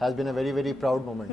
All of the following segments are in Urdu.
has been a very very proud moment.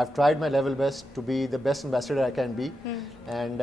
I've tried my level best to be the best ambassador I can be, and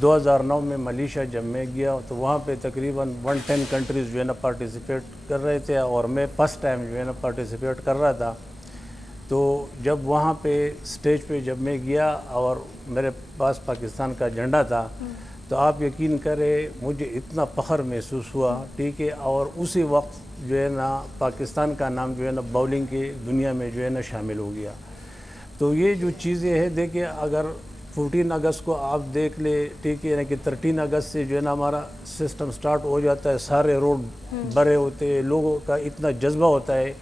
2009 میں ملیشیا جب میں گیا تو وہاں پہ تقریباً 110 کنٹریز جو ہے نا پارٹیسپیٹ کر رہے تھے اور میں فرسٹ ٹائم جو ہے نا پارٹیسپیٹ کر رہا تھا. تو جب وہاں پہ اسٹیج پہ جب میں گیا اور میرے پاس پاکستان کا جھنڈا تھا تو آپ یقین کریں مجھے اتنا فخر محسوس ہوا, ٹھیک ہے. اور اسی وقت جو ہے نا پاکستان کا نام جو ہے نا باؤلنگ کی دنیا میں جو ہے نا شامل ہو گیا. تو یہ جو چیزیں ہیں دیکھیں, اگر 14 اگست کو آپ دیکھ لیں, ٹھیک ہے, یعنی کہ 13 اگست سے جو ہے نا ہمارا سسٹم سٹارٹ ہو جاتا ہے, سارے روڈ بھرے ہوتے ہیں, لوگوں کا اتنا جذبہ ہوتا ہے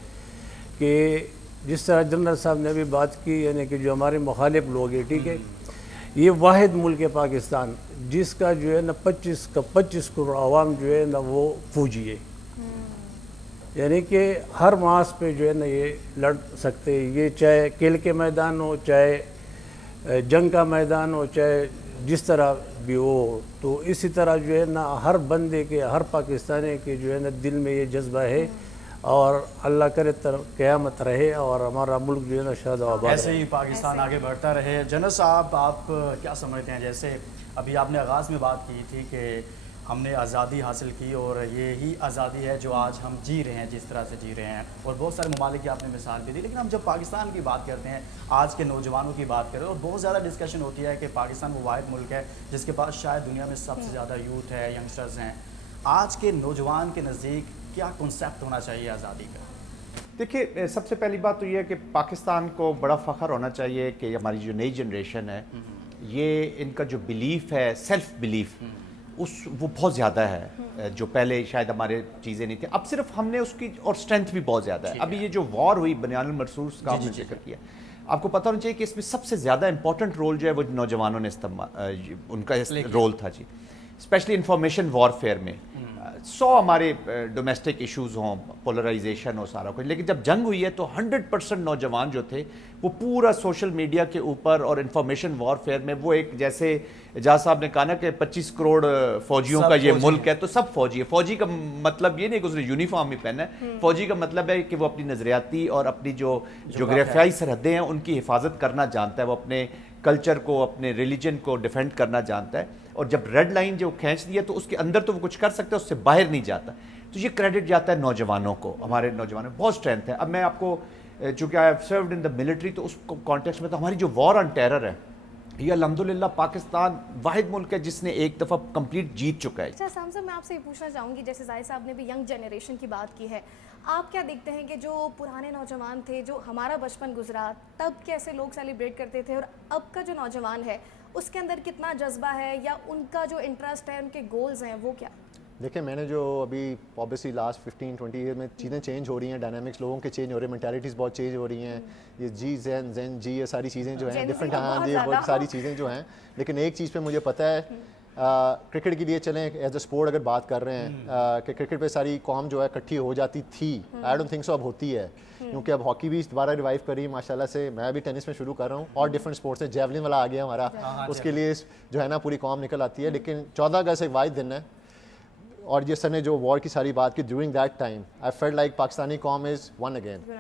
کہ جس طرح جنرل صاحب نے ابھی بات کی, یعنی کہ جو ہمارے مخالف لوگ ہیں, ٹھیک ہے, یہ واحد ملک ہے پاکستان جس کا جو ہے نا 25 کروڑ عوام جو ہے نا وہ فوجی ہے. یعنی کہ ہر ماس پہ جو ہے نا یہ لڑ سکتے ہیں, یہ چاہے کھیل کے میدان ہو, چاہے جنگ کا میدان ہو, چاہے جس طرح بھی ہو. تو اسی طرح جو ہے نا ہر بندے کے, ہر پاکستانی کے جو ہے نا دل میں یہ جذبہ ہے, اور اللہ کرے قیامت رہے اور ہمارا ملک جو ہے نا شاد و آباد ایسے ہی پاکستان آگے بڑھتا رہے. جنرل صاحب آپ کیا سمجھتے ہیں, جیسے ابھی آپ نے آغاز میں بات کی تھی کہ ہم نے آزادی حاصل کی اور یہی آزادی ہے جو آج ہم جی رہے ہیں جس طرح سے جی رہے ہیں, اور بہت سارے ممالک کی آپ نے مثال بھی دی, لیکن ہم جب پاکستان کی بات کرتے ہیں, آج کے نوجوانوں کی بات کریں, اور بہت زیادہ ڈسکشن ہوتی ہے کہ پاکستان وہ واحد ملک ہے جس کے پاس شاید دنیا میں سب سے زیادہ یوتھ ہے, ینگسٹرز ہیں. آج کے نوجوان کے نزدیک کیا کنسیپٹ ہونا چاہیے آزادی کا؟ دیکھیے, سب سے پہلی بات تو یہ ہے کہ پاکستان کو بڑا فخر ہونا چاہیے کہ ہماری جو نئی جنریشن ہے, یہ ان کا جو بلیف ہے, سیلف بلیف, وہ بہت زیادہ ہے, جو پہلے شاید ہمارے چیزیں نہیں تھیں. اب صرف ہم نے اس کی, اور اسٹرینتھ بھی بہت زیادہ ہے. ابھی یہ جو وار ہوئی بنیان المرصوص کا آپ نے ذکر کیا, آپ کو پتہ ہونا چاہیے کہ اس میں سب سے زیادہ امپورٹنٹ رول جو ہے وہ نوجوانوں نے ان کا رول تھا جی, اسپیشلی انفارمیشن وارفیئر میں. 100 ہمارے ڈومیسٹک ایشوز ہوں, پولرائزیشن ہو, سارا کچھ, لیکن جب جنگ ہوئی ہے تو 100% نوجوان جو تھے وہ پورا سوشل میڈیا کے اوپر اور انفارمیشن وارفیئر میں, وہ ایک جیسے جہاں صاحب نے کہا نا کہ 25 کروڑ فوجیوں کا یہ ملک ہے, تو سب فوجی ہے. فوجی کا مطلب یہ نہیں کہ اس نے یونیفارم ہی پہنا ہے, فوجی کا مطلب ہے کہ وہ اپنی نظریاتی اور اپنی جو جغرافیائی سرحدیں ہیں ان کی حفاظت کرنا جانتا ہے, وہ اپنے کلچر کو, اپنے ریلیجن کو ڈیفینڈ کرنا جانتا ہے, اور جب ریڈ لائن جو کھینچ دی ہے تو اس کے اندر تو وہ کچھ کر سکتا ہے, اس سے باہر نہیں جاتا. تو یہ کریڈٹ جاتا ہے نوجوانوں کو, ہمارے نوجوانوں میں بہت اسٹرینتھ ہے. اب میں آپ کو, چونکہ I have served in the military, تو اس کانٹیکسٹ میں تو ہماری جو وار آن ٹیرر ہے, یہ الحمدللہ پاکستان واحد ملک ہے جس نے ایک دفعہ کمپلیٹ جیت چکا ہے. اچھا سام صاحب, میں آپ سے یہ پوچھنا چاہوں گی, جیسے زاہد صاحب نے بھی ینگ جنریشن کی بات کی ہے, آپ کیا دیکھتے ہیں کہ جو پرانے نوجوان تھے, جو ہمارا بچپن گزرا, تب کیسے لوگ سیلیبریٹ کرتے تھے, اور اب کا جو نوجوان ہے اس کے اندر کتنا جذبہ ہے, یا ان کا جو انٹرسٹ ہے, ان کے گولز ہیں, وہ کیا؟ دیکھیں, میں نے جو ابھی اوبیسلی لاسٹ 15-20 ایئر میں چیزیں چینج ہو رہی ہیں, ڈائنامکس لوگوں کے چینج ہو رہے ہیں, مینٹیلٹیز بہت چینج ہو رہی ہیں, یہ جی زین جی, یہ ساری چیزیں جو ہیں ڈفرینٹ, ہاں جی, بہت ساری چیزیں جو ہیں. لیکن ایک چیز پہ مجھے پتہ ہے, کرکٹ کے لیے چلیں ایز اے اسپورٹ اگر بات کر رہے ہیں کہ کرکٹ پہ ساری قوم جو ہے اکٹھی ہو جاتی تھی, آئی ڈونٹ تھنک سو اب ہوتی ہے, کیونکہ اب ہاکی بھی دوبارہ ریوائیو کری ماشاءاللہ سے. میں بھی ٹینس میں شروع کر رہا ہوں, اور ڈفرینٹ اسپورٹس سے جیولن والا آ گیا ہمارا, اس کے لیے جو ہے نا پوری قوم نکل آتی ہے. لیکن 14 اگست ایک واحد دن ہے, اور جس سر نے جو وار کی ساری بات کی, during that time I felt like Pakistani قوم از ون اگین.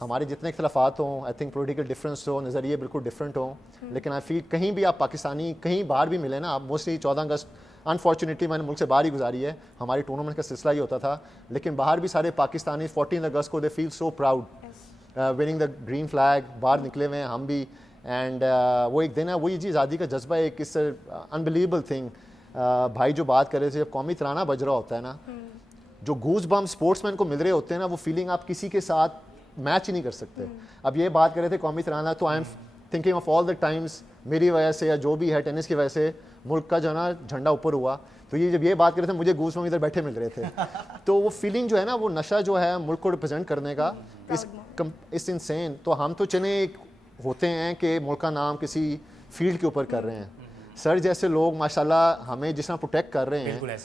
ہمارے جتنے اختلافات ہوں, آئی تھنک پولیٹیکل ڈفرینس ہو, نظریے بالکل ڈفرینٹ ہوں, لیکن آئی فیل کہیں بھی آپ پاکستانی کہیں باہر بھی ملے نا, آپ موسٹلی 14 اگست انفارچونیٹلی میں نے ملک سے باہر ہی گزاری ہے, ہماری ٹورنامنٹ کا سلسلہ ہی ہوتا تھا, لیکن باہر بھی سارے پاکستانی 14 اگست کو they feel so proud waving the green flag, باہر نکلے ہوئے ہیں ہم بھی. اینڈ وہ ایک دن ہے, وہی جی آزادی کا جذبہ ہے, ایک اس انبلیویبل تھنگ. بھائی جو بات کر رہے تھے, جب قومی ترانہ بج رہا ہوتا ہے نا, جو گوز بم اسپورٹس مین کو مل رہے ہوتے ہیں نا, وہ فیلنگ آپ کسی کے ساتھ میچ ہی نہیں کر سکتے. اب یہ بات کر رہے تھے قومی ترانہ, تو I am thinking of all the Times, میری وجہ سے یا جو بھی ہے ٹینس کی وجہ سے ملک کا جو ہے نا جھنڈا اوپر ہوا, تو یہ جب یہ بات کر رہے تھے مجھے گوز بم ادھر بیٹھے مل رہے تھے. تو وہ فیلنگ جو ہے نا, وہ نشہ جو ہے ملک کو ریپرزینٹ کرنے کا, اس انسین. تو ہم تو چلیں ہوتے ہیں کہ ملک کا نام کسی فیلڈ کے اوپر کر رہے ہیں, سر جیسے لوگ ماشاءاللہ ہمیں جس طرح پروٹیکٹ کر رہے ہیں,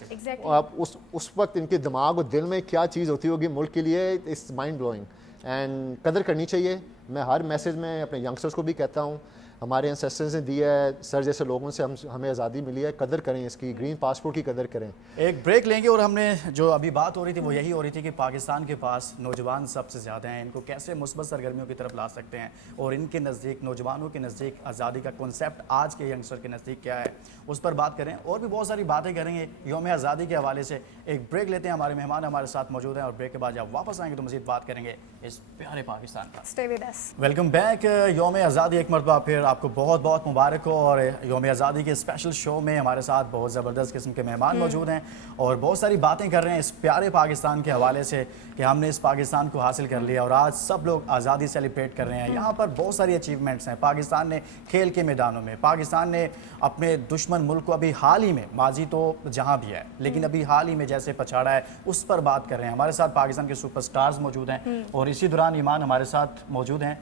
آپ اس وقت ان کے دماغ اور دل میں کیا چیز ہوتی ہوگی ملک کے لیے, اٹس مائنڈ بلوئنگ. اینڈ قدر کرنی چاہیے. میں ہر میسیج میں اپنے ینگسٹرس کو بھی کہتا ہوں, ہمارے انسیسٹرز نے دیا ہے, سر جیسے لوگوں سے ہمیں آزادی ملی ہے, قدر کریں اس کی, گرین پاسپورٹ کی قدر کریں. ایک بریک لیں گے اور ہم نے جو ابھی بات ہو رہی تھی وہ یہی ہو رہی تھی کہ پاکستان کے پاس نوجوان سب سے زیادہ ہیں, ان کو کیسے مثبت سرگرمیوں کی طرف لا سکتے ہیں, اور ان کے نزدیک, نوجوانوں کے نزدیک آزادی کا کنسیپٹ آج کے ینگسٹر کے نزدیک کیا ہے, اس پر بات کریں. اور بھی بہت ساری باتیں کریں گے یوم آزادی کے حوالے سے. ایک بریک لیتے ہیں, ہمارے مہمان ہمارے ساتھ موجود ہیں, اور بریک کے بعد جب واپس آئیں گے تو مزید بات کریں گے اس پیارے پاکستان کا. Stay with us. Welcome back. یوم آزادی ایک مرتبہ پھر آپ کو بہت بہت مبارک ہو. اور یوم آزادی کے اسپیشل شو میں ہمارے ساتھ بہت زبردست قسم کے مہمان موجود ہیں, اور بہت ساری باتیں کر رہے ہیں اس پیارے پاکستان کے حوالے سے کہ ہم نے اس پاکستان کو حاصل کر لیا اور آج سب لوگ آزادی سیلیبریٹ کر رہے ہیں. یہاں پر بہت ساری اچیومنٹس ہیں. پاکستان نے کھیل کے میدانوں میں, پاکستان نے اپنے دشمن ملک کو ابھی حال ہی میں, ماضی تو جہاں بھی ہے لیکن ابھی حال ہی میں جیسے پچھاڑا ہے اس پر بات کر رہے ہیں. ہمارے ساتھ پاکستان کے سپر سٹارز موجود ہیں, اور اسی دوران ایمان ہمارے ساتھ موجود ہیں.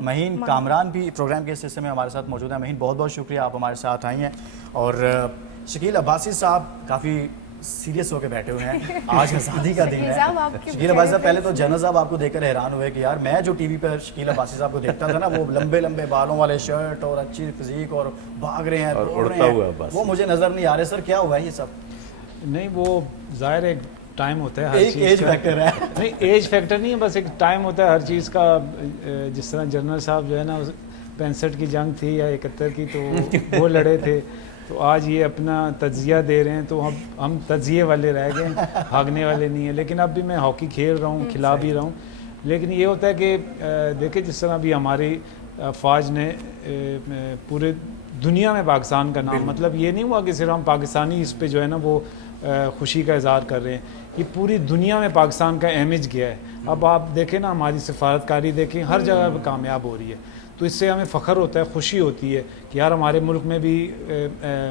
مہین کامران بھی پروگرام کے اس حصے میں ہمارے ساتھ موجود ہیں. مہین بہت بہت شکریہ, آپ ہمارے ساتھ آئی ہیں. اور شکیل عباسی صاحب کافی سیریس ہو کے بیٹھے ہوئے ہیں, آج آزادی کا دن ہے. شکیل عباسی صاحب, پہلے تو جنرل صاحب آپ کو دیکھ کر حیران ہوئے کہ یار میں جو ٹی وی پر شکیل عباسی صاحب کو دیکھتا تھا نا, وہ لمبے لمبے بالوں والے شرٹ اور اچھی فزیک اور بھاگ رہے ہیں, دوڑ رہے ہیں, وہ مجھے نظر نہیں آ رہے. سر کیا ہوا ہے یہ سب؟ نہیں, وہ ظاہر ایک ٹائم ہوتا ہے ہر چیز ایج فیکٹر ہے. نہیں, ایج فیکٹر نہیں ہے, بس ایک ٹائم ہوتا ہے ہر چیز کا. جس طرح جنرل صاحب جو ہے نا 65 کی جنگ تھی یا 71 کی, تو وہ لڑے تھے, تو آج یہ اپنا تجزیہ دے رہے ہیں, تو ہم تجزیے والے رہ گئے, بھاگنے والے نہیں ہیں. لیکن اب بھی میں ہاکی کھیل رہا ہوں, کھلا بھی رہا ہوں. لیکن یہ ہوتا ہے کہ دیکھیں جس طرح بھی ہماری فوج نے پورے دنیا میں پاکستان کا نام, مطلب یہ نہیں ہوا کہ صرف ہم پاکستانی اس پہ جو ہے نا وہ خوشی کا اظہار کر رہے ہیں, یہ پوری دنیا میں پاکستان کا امیج گیا ہے. اب آپ دیکھیں نا ہماری سفارتکاری دیکھیں, ہر جگہ پہ کامیاب ہو رہی ہے, تو اس سے ہمیں فخر ہوتا ہے, خوشی ہوتی ہے کہ یار ہمارے ملک میں بھی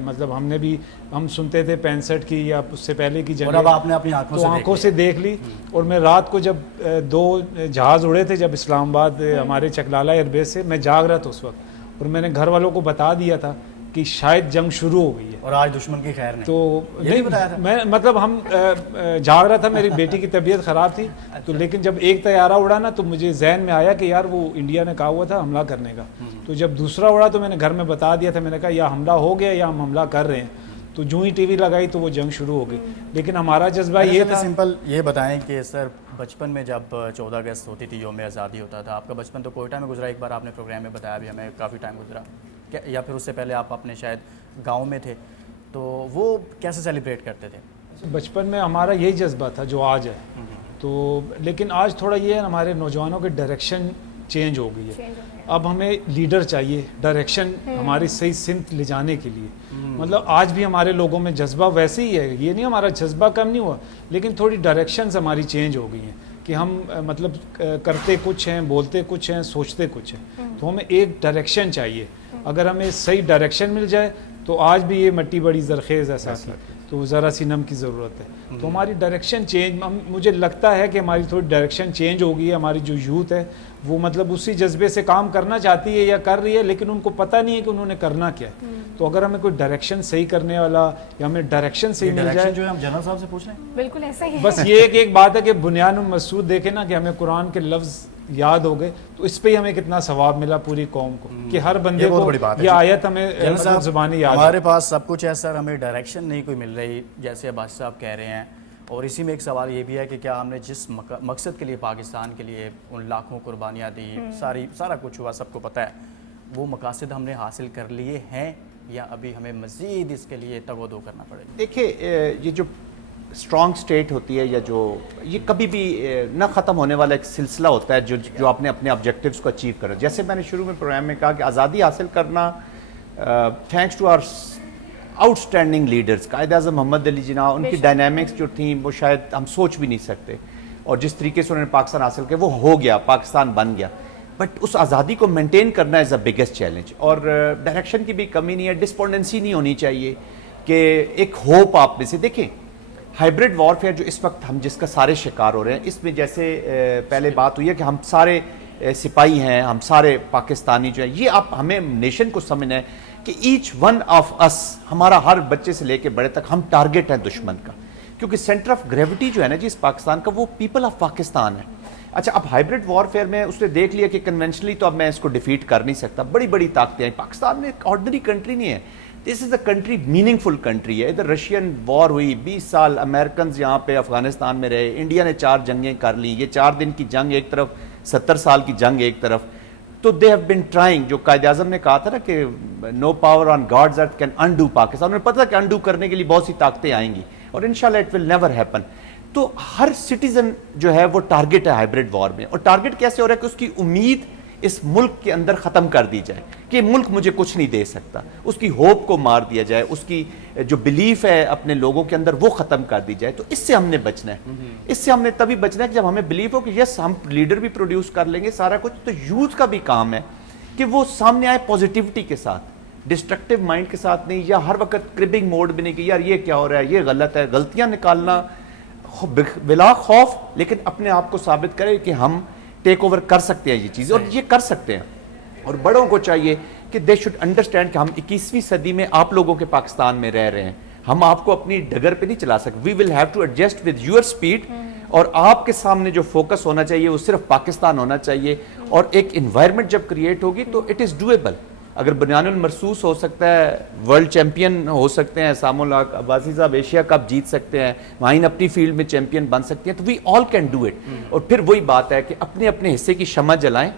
مطلب ہم سنتے تھے 65 کی یا اس سے پہلے کی جنگ, اور اب آپ نے اپنی آنکھوں سے دیکھ لی. اور میں رات کو جب 2 جہاز اڑے تھے جب اسلام آباد ہمارے چکلالہ ایئر بیس سے, میں جاگ رہا تھا اس وقت, اور میں نے گھر والوں کو بتا دیا تھا کہ شاید جنگ شروع ہو گئی ہے, اور آج دشمن کی خیر نہیں. تو نہیں, میں مطلب ہم جاگ رہا تھا, میری بیٹی کی طبیعت خراب تھی, تو لیکن جب ایک طیارہ اڑا نا تو مجھے ذہن میں آیا کہ یار وہ انڈیا نے کہا ہوا تھا حملہ کرنے کا. تو جب دوسرا اڑا تو میں نے گھر میں بتا دیا تھا, میں نے کہا یا حملہ ہو گیا یا ہم حملہ کر رہے ہیں. تو جو ہی ٹی وی لگائی تو وہ جنگ شروع ہو گئی. لیکن ہمارا جذبہ یہ تھا, سمپل یہ بتائیں کہ سر بچپن میں جب 14 اگست ہوتی تھی, یوم آزادی ہوتا تھا, آپ کا بچپن تو کوئٹہ میں گزرا, ایک بار آپ نے پروگرام میں بتایا بھی ہمیں کافی ٹائم گزرا, یا پھر اس سے پہلے آپ اپنے شاید گاؤں میں تھے, تو وہ کیسے سیلیبریٹ کرتے تھے؟ بچپن میں ہمارا یہی جذبہ تھا جو آج ہے. تو لیکن آج تھوڑا یہ ہے ہمارے نوجوانوں کی ڈائریکشن چینج ہو گئی ہے. اب ہمیں لیڈر چاہیے, ڈائریکشن ہماری صحیح سمت لے جانے کے لیے. مطلب آج بھی ہمارے لوگوں میں جذبہ ویسے ہی ہے, یہ نہیں ہمارا جذبہ کم نہیں ہوا, لیکن تھوڑی ڈائریکشنز ہماری چینج ہو گئی ہیں کہ ہم مطلب کرتے کچھ ہیں, بولتے کچھ ہیں, سوچتے کچھ ہیں. تو ہمیں ایک ڈائریکشن چاہیے. اگر ہمیں صحیح ڈائریکشن مل جائے تو آج بھی یہ مٹی بڑی زرخیز ایسا تھی, تو ذرا سی نم کی ضرورت ہے. تو ہماری ڈائریکشن چینج, مجھے لگتا ہے کہ ہماری تھوڑی ڈائریکشن چینج ہو گئی ہے. ہماری جو یوتھ ہے وہ مطلب اسی جذبے سے کام کرنا چاہتی ہے یا کر رہی ہے, لیکن ان کو پتہ نہیں ہے کہ انہوں نے کرنا کیا ہے. تو اگر ہمیں کوئی ڈائریکشن صحیح کرنے والا یا ہمیں ڈائریکشن صحیح مل جائے, جو ہم جنرل صاحب سے پوچھ رہے ہیں بالکل ایسا ہی. بس یہ ایک بات ہے کہ بنیان المسعود دیکھیں نا کہ ہمیں قرآن کے لفظ یاد ہو گئے, تو اس پہ ہی ہمیں کتنا ثواب ملا پوری قوم کو, کہ ہر بندے کو یہ آیت ہمیں زبانی یاد. ہمارے پاس سب کچھ ہے سر, ہمیں ڈائریکشن نہیں کوئی مل رہی جیسے عباسی صاحب کہہ رہے ہیں. اور اسی میں ایک سوال یہ بھی ہے کہ کیا ہم نے جس مقصد کے لیے پاکستان کے لیے ان لاکھوں قربانیاں دی, سارا کچھ ہوا, سب کو پتہ ہے, وہ مقاصد ہم نے حاصل کر لیے ہیں یا ابھی ہمیں مزید اس کے لیے تگ و دو کرنا پڑے گا؟ دیکھیے یہ جو اسٹرانگ اسٹیٹ ہوتی ہے, یا جو یہ کبھی بھی نہ ختم ہونے والا ایک سلسلہ ہوتا ہے جو آپ نے اپنے آبجیکٹیوز کو اچیو کرا. جیسے میں نے شروع میں پروگرام میں کہا کہ آزادی حاصل کرنا thanks to our outstanding leaders, Quaid Azam محمد علی جناح, ان کی ڈائنامکس جو تھیں وہ شاید ہم سوچ بھی نہیں سکتے, اور جس طریقے سے انہوں نے پاکستان حاصل کیا وہ ہو گیا, پاکستان بن گیا. بٹ اس آزادی کو مینٹین کرنا از اے بگیسٹ چیلنج. اور ڈائریکشن کی بھی کمی نہیں ہے, ڈسپونڈنسی نہیں ہونی چاہیے, کہ ایک ہوپ آپ میں سے دیکھیں. ہائبرڈ وارفیئر جو اس وقت ہم جس کا سارے شکار ہو رہے ہیں, اس میں جیسے پہلے بات ہوئی ہے کہ ہم سارے سپاہی ہیں, ہم سارے پاکستانی جو ہیں, یہ آپ ہمیں نیشن کو سمجھنا ہے کہ ایچ ون آف اس, ہمارا ہر بچے سے لے کے بڑے تک ہم ٹارگٹ ہیں دشمن کا. کیونکہ سینٹر آف گریوٹی جو ہے نا جی اس پاکستان کا, وہ پیپل آف پاکستان ہے. اچھا اب ہائبرڈ وارفیئر میں اس نے دیکھ لیا کہ کنونشنلی تو اب میں اس کو ڈیفیٹ کر نہیں سکتا, بڑی بڑی طاقتیں ہیں. پاکستان میں ایک آرڈنری کنٹری نہیں ہے, this is a country meaning full country ہے. ادھر رشین وار ہوئی 20 سال, امریکنز یہاں پہ افغانستان میں رہے, انڈیا نے 4 جنگیں کر لیں, یہ 4 دن کی جنگ ایک طرف, 70 سال کی جنگ ایک طرف. تو دے ہیو بین ٹرائنگ, جو قائد اعظم نے کہا تھا نا کہ no power on God's earth can undo Pakistan, انہیں پتہ کہ انڈو کرنے کے لیے بہت سی طاقتیں آئیں گی اور انشاءاللہ اٹ ول نیور ہیپن. تو ہر سٹیزن جو ہے وہ ٹارگٹ ہے ہائبرڈ وار میں, اور ٹارگٹ کیسے ہو رہا ہے کہ اس کی امید اس ملک کے اندر ختم کر دی جائے کہ ملک مجھے کچھ نہیں دے سکتا, اس کی ہوپ کو مار دیا جائے, اس کی جو بلیف ہے اپنے لوگوں کے اندر وہ ختم کر دی جائے. تو اس سے ہم نے بچنا ہے, اس سے ہم نے تبھی بچنا ہے کہ جب ہمیں بلیف ہو کہ یس ہم لیڈر بھی پروڈیوس کر لیں گے سارا کچھ. تو یوتھ کا بھی کام ہے کہ وہ سامنے آئے پازیٹیوٹی کے ساتھ, ڈسٹرکٹیو مائنڈ کے ساتھ نہیں, یا ہر وقت کربنگ موڈ میں نہیں کہ یار یہ کیا ہو رہا ہے, یہ غلط ہے. غلطیاں نکالنا بلا خوف, لیکن اپنے آپ کو ثابت کرے کہ ہم ٹیک اوور کر سکتے ہیں یہ چیزیں, اور یہ کر سکتے ہیں. اور بڑوں کو چاہیے کہ دے شوڈ انڈرسٹینڈ کہ ہم 21ویں صدی میں آپ لوگوں کے پاکستان میں رہ رہے ہیں, ہم آپ کو اپنی ڈگر پہ نہیں چلا سکتے. We will have to adjust with your speed, اور آپ کے سامنے جو فوکس ہونا چاہیے وہ صرف پاکستان ہونا چاہیے. اور ایک انوائرمنٹ جب کریٹ ہوگی تو اٹ از ڈویبل. اگر بنیان المرصوص ہو سکتا ہے, ورلڈ چیمپئن ہو سکتے ہیں, سام الحق عباسی صاحب ایشیا کپ جیت سکتے ہیں, مائن اپنی فیلڈ میں چیمپئن بن سکتے ہیں, تو وی آل کین ڈو اٹ. اور پھر وہی بات ہے کہ اپنے اپنے حصے کی شمع جلائیں,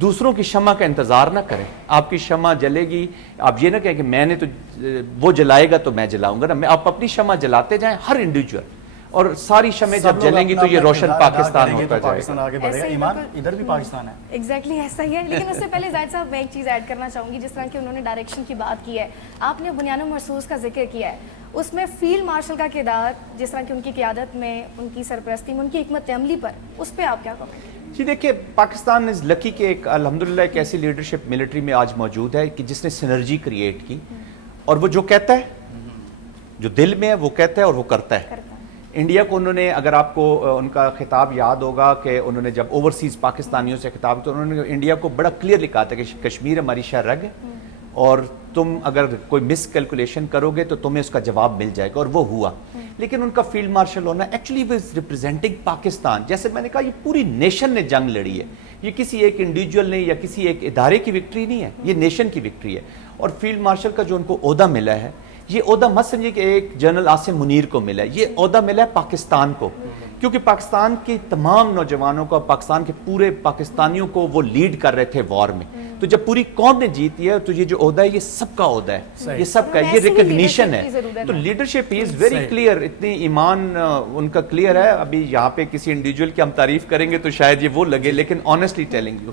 دوسروں کی شمع کا انتظار نہ کریں. آپ کی شمع جلے گی, آپ یہ نہ کہیں کہ میں نے تو وہ جلائے گا تو میں جلاؤں گا نا, آپ اپنی شمع جلاتے جائیں ہر انڈیویجول, اور ساری شمعیں جب جلیں گی تو یہ روشن پاکستان ہوتا جائے گا. آگے بڑھے گا. ایمان ادھر بھی پاکستان ہے. ایگزیکٹلی ایسا ہی ہے. لیکن اس سے پہلے زاہد صاحب میں ایک چیز ایڈ کرنا چاہوں گی. جس طرح کہ انہوں نے ڈائریکشن کی بات کی ہے, آپ نے بنیان المرصوص کا ذکر کیا ہے, اس میں فیلڈ مارشل کا کردار, جس طرح کہ ان کی قیادت میں, ان کی سرپرستی میں, ان کی حکمت عملی پر, اس پہ آپ کیا کہیں؟ جی دیکھیے, پاکستان از لکی کہ ایک الحمدللہ ایک ایسی لیڈرشپ ملٹری میں آج موجود ہے کہ جس نے سنرجی کریٹ کی, اور وہ جو کہتا ہے, جو دل میں ہے وہ کہتا ہے اور وہ کرتا ہے. انڈیا کو انہوں نے, اگر آپ کو ان کا خطاب یاد ہوگا کہ انہوں نے جب اوورسیز پاکستانیوں سے خطاب کیا, انہوں نے انڈیا کو بڑا کلیئرلی کہا تھا کہ کشمیر ہماری شہ رگ ہے, اور تم اگر کوئی مس کیلکولیشن کرو گے تو تمہیں اس کا جواب مل جائے گا, اور وہ ہوا. لیکن ان کا فیلڈ مارشل ہونا ایکچولی واز ریپرزینٹنگ پاکستان. جیسے میں نے کہا, یہ پوری نیشن نے جنگ لڑی ہے, یہ کسی ایک انڈیویجول نے یا کسی ایک ادارے کی وکٹری نہیں ہے, یہ نیشن کی وکٹری ہے. اور فیلڈ مارشل کا جو ان کو عہدہ ملا ہے, یہ عہدہ مت سمجھیے کہ ایک جنرل عاصم منیر کو ملا ہے, یہ عہدہ ملا ہے پاکستان کو, کیونکہ پاکستان کے تمام نوجوانوں کو, پاکستان کے پورے پاکستانیوں کو وہ لیڈ کر رہے تھے وار میں. تو جب پوری قوم نے جیتی ہے تو یہ جو عہدہ ہے یہ سب کا عہدہ ہے, یہ سب کا, یہ ریکگنیشن ہے. تو لیڈرشپ از ویری کلیئر, اتنی ایمان ان کا کلیئر ہے. ابھی یہاں پہ کسی انڈیویجول کی ہم تعریف کریں گے تو شاید یہ وہ لگے, لیکن آنیسٹلی ٹیلنگ یو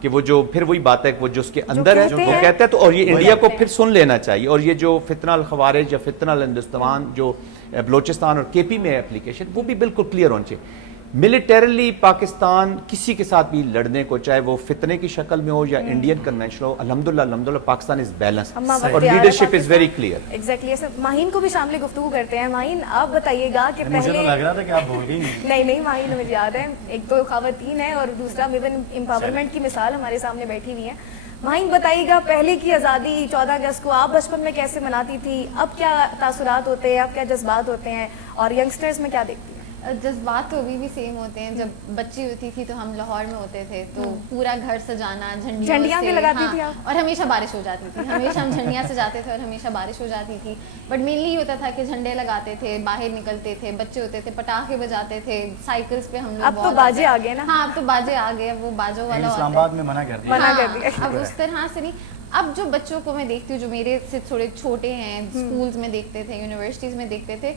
کہ وہ جو پھر وہی بات ہے کہ وہ جو اس کے اندر ہے وہ کہتا ہے. تو اور یہ انڈیا کو پھر سن لینا چاہیے. اور یہ جو فتنہ الخوارج یا فتنہ الہندوستان جو بلوچستان اور کے پی میں اپلیکیشن, وہ بھی بالکل کلیئر ہونا چاہیے. ملیٹریلی پاکستان کسی کے ساتھ بھی لڑنے کو, چاہے وہ فتنے کی شکل میں ہو یا انڈین کنونشن ہو, الحمدللہ پاکستان از بیلنس اور leadership is very clear. Exactly. Maheen کو بھی شامل گفتگو کرتے ہیں. ماہین آپ بتائیے گا کہ مجھے تو لگ رہا تھا کہ آپ بھول گئی. نہیں ماہین مجھے یاد ہے, ایک تو خواتین ہے اور دوسرا ویمن امپاورمنٹ کی مثال ہمارے سامنے بیٹھی ہوئی ہے. ماہین بتائیے گا, پہلے کی آزادی 14 اگست کو آپ بچپن میں کیسے مناتی تھی, اب کیا تاثرات ہوتے ہیں, اب کیا جذبات ہوتے ہیں, اور ینگسٹرز میں کیا دیکھتی ہیں؟ جذبات تو ابھی بھی سیم ہوتے ہیں. جب بچی ہوتی تھی تو ہم لاہور میں ہوتے تھے, تو پورا گھر سجانا, جھنڈیاں بھی لگاتی تھی آپ, اور ہمیشہ بارش ہو جاتی تھی. ہمیشہ ہم جھنڈیاں سجاتے تھے اور ہمیشہ بارش ہو جاتی تھی. بٹ مینلی یہ ہوتا تھا کہ جھنڈے لگاتے تھے, باہر نکلتے تھے, بچے ہوتے تھے, پٹاخے بجاتے تھے, سائیکلز پہ ہم لوگ. اب تو باجے آ گئے نا. ہاں, اب تو باجے آ گئے, وہ باجوں والا اسلام آباد میں منع کر دیا. اب اس طرح سے نہیں. اب جو بچوں کو میں دیکھتی ہوں جو میرے سے تھوڑے چھوٹے ہیں, اسکولز میں دیکھتے تھے, یونیورسٹیز میں دیکھتے تھے,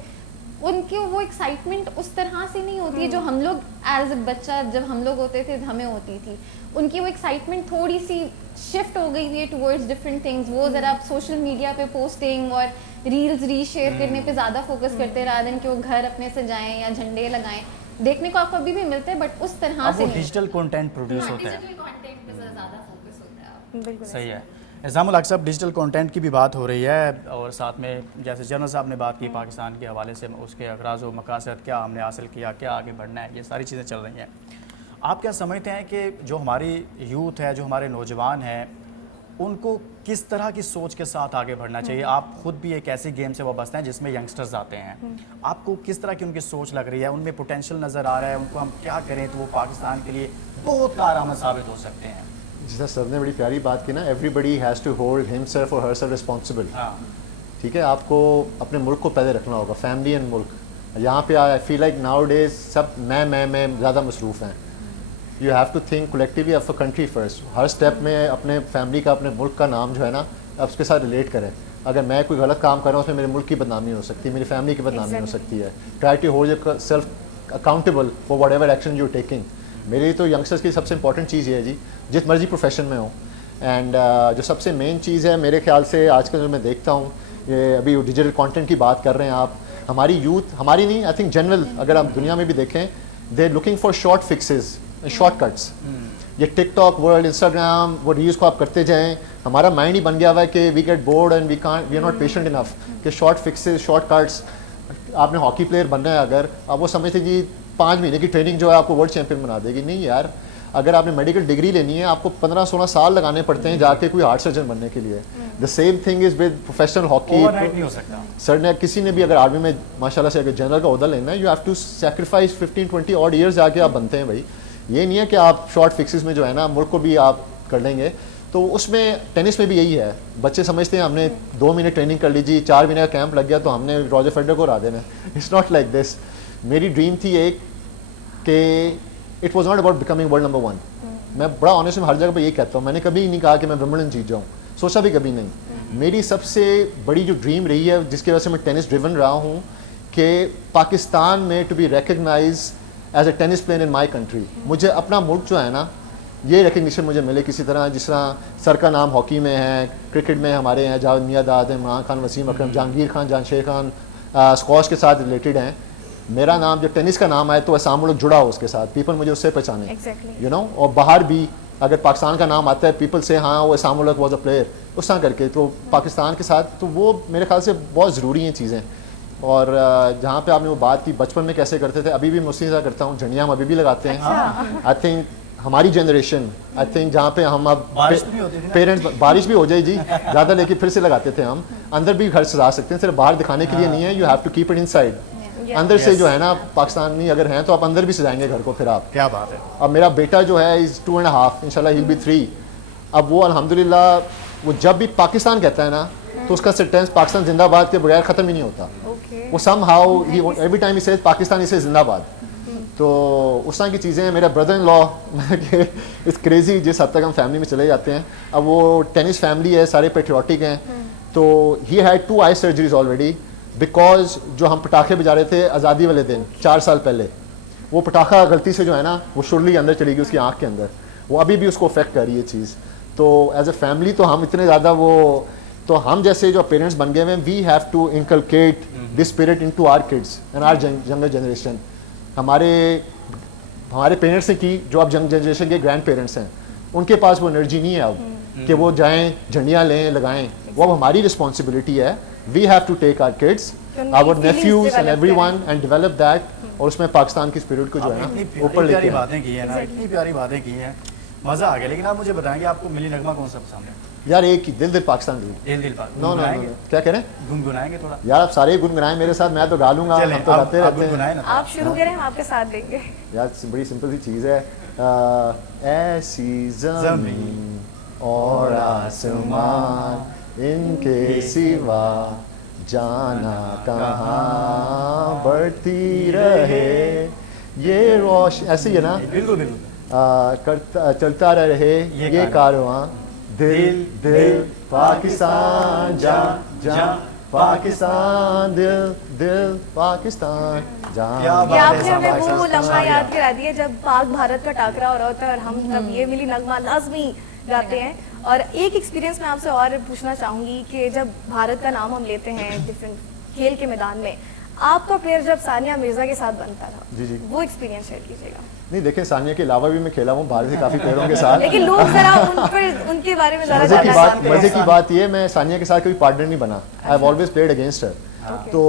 ان کی وہ ایکسائٹمنٹ اس طرح سے نہیں ہوتی ہے جو ہم لوگ ایز اے بچہ جب ہم لوگ ہوتے تھے ہمیں ہوتی تھی. ان کی وہ ایکسائٹمنٹ تھوڑی سی شفٹ ہو گئی ہے ٹورڈز ڈفرینٹ تھنگس. وہ ذرا سوشل میڈیا پہ پوسٹنگ اور ریلز ری شیئر کرنے پہ زیادہ فوکس کرتے رہا دن کہ وہ گھر اپنے سے جائیں یا جھنڈے لگائیں. دیکھنے کو آپ کو ابھی بھی ملتے ہیں, بٹ اس طرح سے ڈیجیٹل کنٹینٹ پروڈیوس ہوتا ہے. ڈیجیٹل کنٹینٹ پہ زیادہ فوکس ہوتا ہے. بالکل صحیح ہے. نظام الحق صاحب, ڈیجیٹل کنٹینٹ کی بھی بات ہو رہی ہے, اور ساتھ میں جیسے جنرل صاحب نے بات کی پاکستان کے حوالے سے, اس کے اغراض و مقاصد, کیا ہم نے حاصل کیا, کیا آگے بڑھنا ہے, یہ ساری چیزیں چل رہی ہیں. آپ کیا سمجھتے ہیں کہ جو ہماری یوتھ ہے, جو ہمارے نوجوان ہیں, ان کو کس طرح کی سوچ کے ساتھ آگے بڑھنا چاہیے؟ آپ خود بھی ایک ایسی گیم سے وابستہ ہیں جس میں ینگسٹرز آتے ہیں، آپ کو کس طرح کی ان کی سوچ لگ رہی ہے؟ ان میں پوٹینشیل نظر آ رہا ہے؟ ان کو ہم کیا کریں تو وہ پاکستان کے لیے بہت کارآمد ثابت ہو سکتے ہیں؟ جس طرح سر نے بڑی پیاری بات کی نا، everybody has to hold himself اور ہر سیلف ریسپانسبل. ٹھیک ہے، آپ کو اپنے ملک کو پہلے رکھنا ہوگا، فیملی اینڈ ملک. یہاں پہ I feel like nowadays سب میں زیادہ مصروف ہیں. You have to think collectively of a country first. ہر اسٹیپ میں اپنے فیملی کا، اپنے ملک کا نام جو ہے نا آپ اس کے ساتھ ریلیٹ کریں. اگر میں کوئی غلط کام کر رہا ہوں اس میں میرے ملک کی بدنامی ہو سکتی ہے، میری فیملی کی بدنامی ہو سکتی ہے. Try to hold yourself accountable for whatever action you taking. میرے لیے تو ینگسٹرس کی سب سے امپورٹنٹ چیز یہ ہے جی، جس مرضی پروفیشن میں ہوں. اینڈ جو سب سے مین چیز ہے میرے خیال سے آج کل جو میں دیکھتا ہوں، یہ ابھی ڈیجیٹل کانٹینٹ کی بات کر رہے ہیں آپ، ہماری یوتھ، ہماری نہیں، آئی تھنک جنرل اگر آپ دنیا میں بھی دیکھیں، they looking for short fixes, short cuts. یہ ٹک ٹاک ورلڈ، انسٹاگرام، وہ ریلس کو آپ کرتے جائیں. ہمارا مائنڈ ہی بن گیا ہوا ہے کہ we get bored and we are not patient enough کہ شارٹ فکسز، شارٹ کٹس. آپ نے ہاکی پلیئر بننا ہے اگر آپ وہ سمجھتے جی 5 مہینے کی ٹریننگ جو ہے آپ کو ورلڈ چیمپئن بنا دے گی. نہیں یار، اگر آپ نے میڈیکل ڈگری لینی ہے آپ کو 15-16 سال لگانے پڑتے ہیں جا کے کوئی ہارٹ سرجن بننے کے لیے. The same thing is with professional hockey. Sir نے کسی نے بھی اگر آرمی میں ماشاء اللہ سے اگر جنرل کا عہدہ لینا ہے، you have to sacrifice 15-20 odd years جا کے آپ بنتے ہیں بھائی. یہ نہیں ہے کہ آپ شارٹ فکسز میں جو ہے نا ملک کو بھی آپ کر لیں گے. تو اس میں ٹینس میں بھی یہی ہے، بچے سمجھتے ہیں ہم نے 2 مہینے ٹریننگ کر لی جی، 4 مہینے کا کیمپ لگ گیا تو ہم نے راجر فیڈرر کو ہرا دینا. It's not like this. میری ڈریم تھی ایک کہ it was not about becoming world number 1. میں بڑا آنیسٹ ہر جگہ پہ یہ کہتا ہوں، میں نے کبھی نہیں کہا کہ میں ومبلڈن جیت جاؤں، سوچا بھی کبھی نہیں. میری سب سے بڑی جو ڈریم رہی ہے جس کی وجہ سے میں ٹینس ڈریون رہا ہوں کہ پاکستان میں to be recognise as a tennis player in my country. مجھے اپنا ملک جو ہے نا یہ ریکگنیشن مجھے ملے کسی طرح، جس طرح سر کا نام ہاکی میں ہے، کرکٹ میں ہمارے ہیں جاوید میاں، عمران خان، وسیم اکرم، جہانگیر خان، جان شیر خان اسکواش کے ساتھ ریلیٹڈ ہیں. میرا نام جو ٹینس کا نام آئے تو ایسا ملک جڑا ہو اس کے ساتھ، پیپل مجھے اس سے پہچانے یو نو. اور باہر بھی اگر پاکستان کا نام آتا ہے پیپل سے ہاں وہ اسام ملک واز اے پلیئر اس طرح کر کے. تو پاکستان کے ساتھ تو وہ میرے خیال سے بہت ضروری ہیں چیزیں. اور جہاں پہ آپ نے وہ بات کی بچپن میں کیسے کرتے تھے، ابھی بھی میں اسی طرح کرتا ہوں. جھنڈیاں ہم ابھی بھی لگاتے ہیں. آئی تھنک ہماری جنریشن، آئی تھنک جہاں پہ ہم اب پیرنٹس، بارش بھی ہو جائے جی زیادہ لے کے پھر سے لگاتے تھے ہم. اندر بھی گھر سجا سکتے ہیں، صرف باہر دکھانے کے لیے نہیں ہے. You have to keep it inside. اندر سے جو ہے نا پاکستانی اگر ہیں تو آپ اندر بھی سجائیں گے گھر کو. پھر آپ کیا بات ہے. اب میرا بیٹا جو ہے از 2.5، انشاءاللہ ہی ول بی 3. اب وہ الحمدللہ وہ جب بھی پاکستان کہتا ہے نا تو اس کا سینٹینس پاکستان زندہ باد کے بغیر ختم ہی نہیں ہوتا. وہ somehow every time he says Pakistan he says زندہ باد. تو اس طرح کی چیزیں ہیں. میرا brother in law it's crazy جس حد تک ہم فیملی میں چلے جاتے ہیں. اب وہ ٹینس فیملی ہے، سارے پیٹریوٹک ہیں. تو he had 2 eye surgeries already because جو ہم پٹاخے بجا رہے تھے آزادی والے دن 4 سال پہلے، وہ پٹاخہ غلطی سے جو ہے نا وہ شرلی اندر چلی گئی اس کی آنکھ کے اندر. وہ ابھی بھی اس کو افیکٹ کر رہی ہے چیز. تو ایز اے فیملی تو ہم اتنے زیادہ وہ، تو ہم جیسے جو پیرنٹس بن گئے ہوئے ہیں we have to inculcate this spirit into our kids and our younger generation. ہمارے پیرنٹس نے کی جو اب ینگ جنریشن کے گرینڈ پیرنٹس ہیں ان کے پاس وہ انرجی نہیں ہے اب کہ وہ جائیں جھنڈیاں لیں لگائیں. وہ اب ہماری رسپانسبلٹی ہے. We have to take our kids, our nephews and everyone and develop that. اور اس میں پاکستان کی اسپرٹ کو جو ہے نا اوپر لے کے باتیں کی ہیں نا، اتنی پیاری باتیں کی ہیں، مزہ آ گیا. لیکن آپ مجھے بتائیں گے آپ کو ملی نغمہ کون سا پسند ہے؟ یار ایک ہی دل پاکستان دل نو کیا کہہ رہے ہیں؟ گنگنائیں گے تھوڑا یار آپ سارے گنگنائیں میرے ساتھ، میں تو گا لوں گا. ہم تو گاتے رہتے ہیں. آپ شروع کریں ہم آپ کے ساتھ دیں گے. یار بڑی سمپل سی چیز ہے. ایسی زمین اور آسمان ان کے سوا جانا کہاں بڑھتی رہے یہ روشن. ایسے ہی ہے نا، بالکل بالکل. چلتا رہے یہ کارواں، دل دل پاکستان جان جان پاکستان، دل دل پاکستان جان. یہ آپ نے ہمیں وہ لمحہ یاد کرا دیا جب پاک بھارت کا ٹاکرا ہو رہا ہوتا ہے اور ہم تب یہ ملی نغمہ لازمی گاتے ہیں. اور ایک ایکسپیرینس میں آپ سے اور پوچھنا چاہوں گی کہ جب بھارت کا نام ہم لیتے ہیں ڈفرینٹ کھیل کے میدان میں، آپ کا پلیئر جب ثانیہ مرزا کے ساتھ بنتا تھا، جی وہ ایکسپیرینس شیئر کیجیے گا. نہیں دیکھیں ثانیہ کے علاوہ بھی میں کھیلا ہوں بھارت کے کافی پلیئروں کے ساتھ، لیکن لوگ ذرا ان کے بارے میں ذرا مزے کی بات یہ، میں ثانیہ کے ساتھ کبھی پارٹنر نہیں بنا. I have always played against her. تو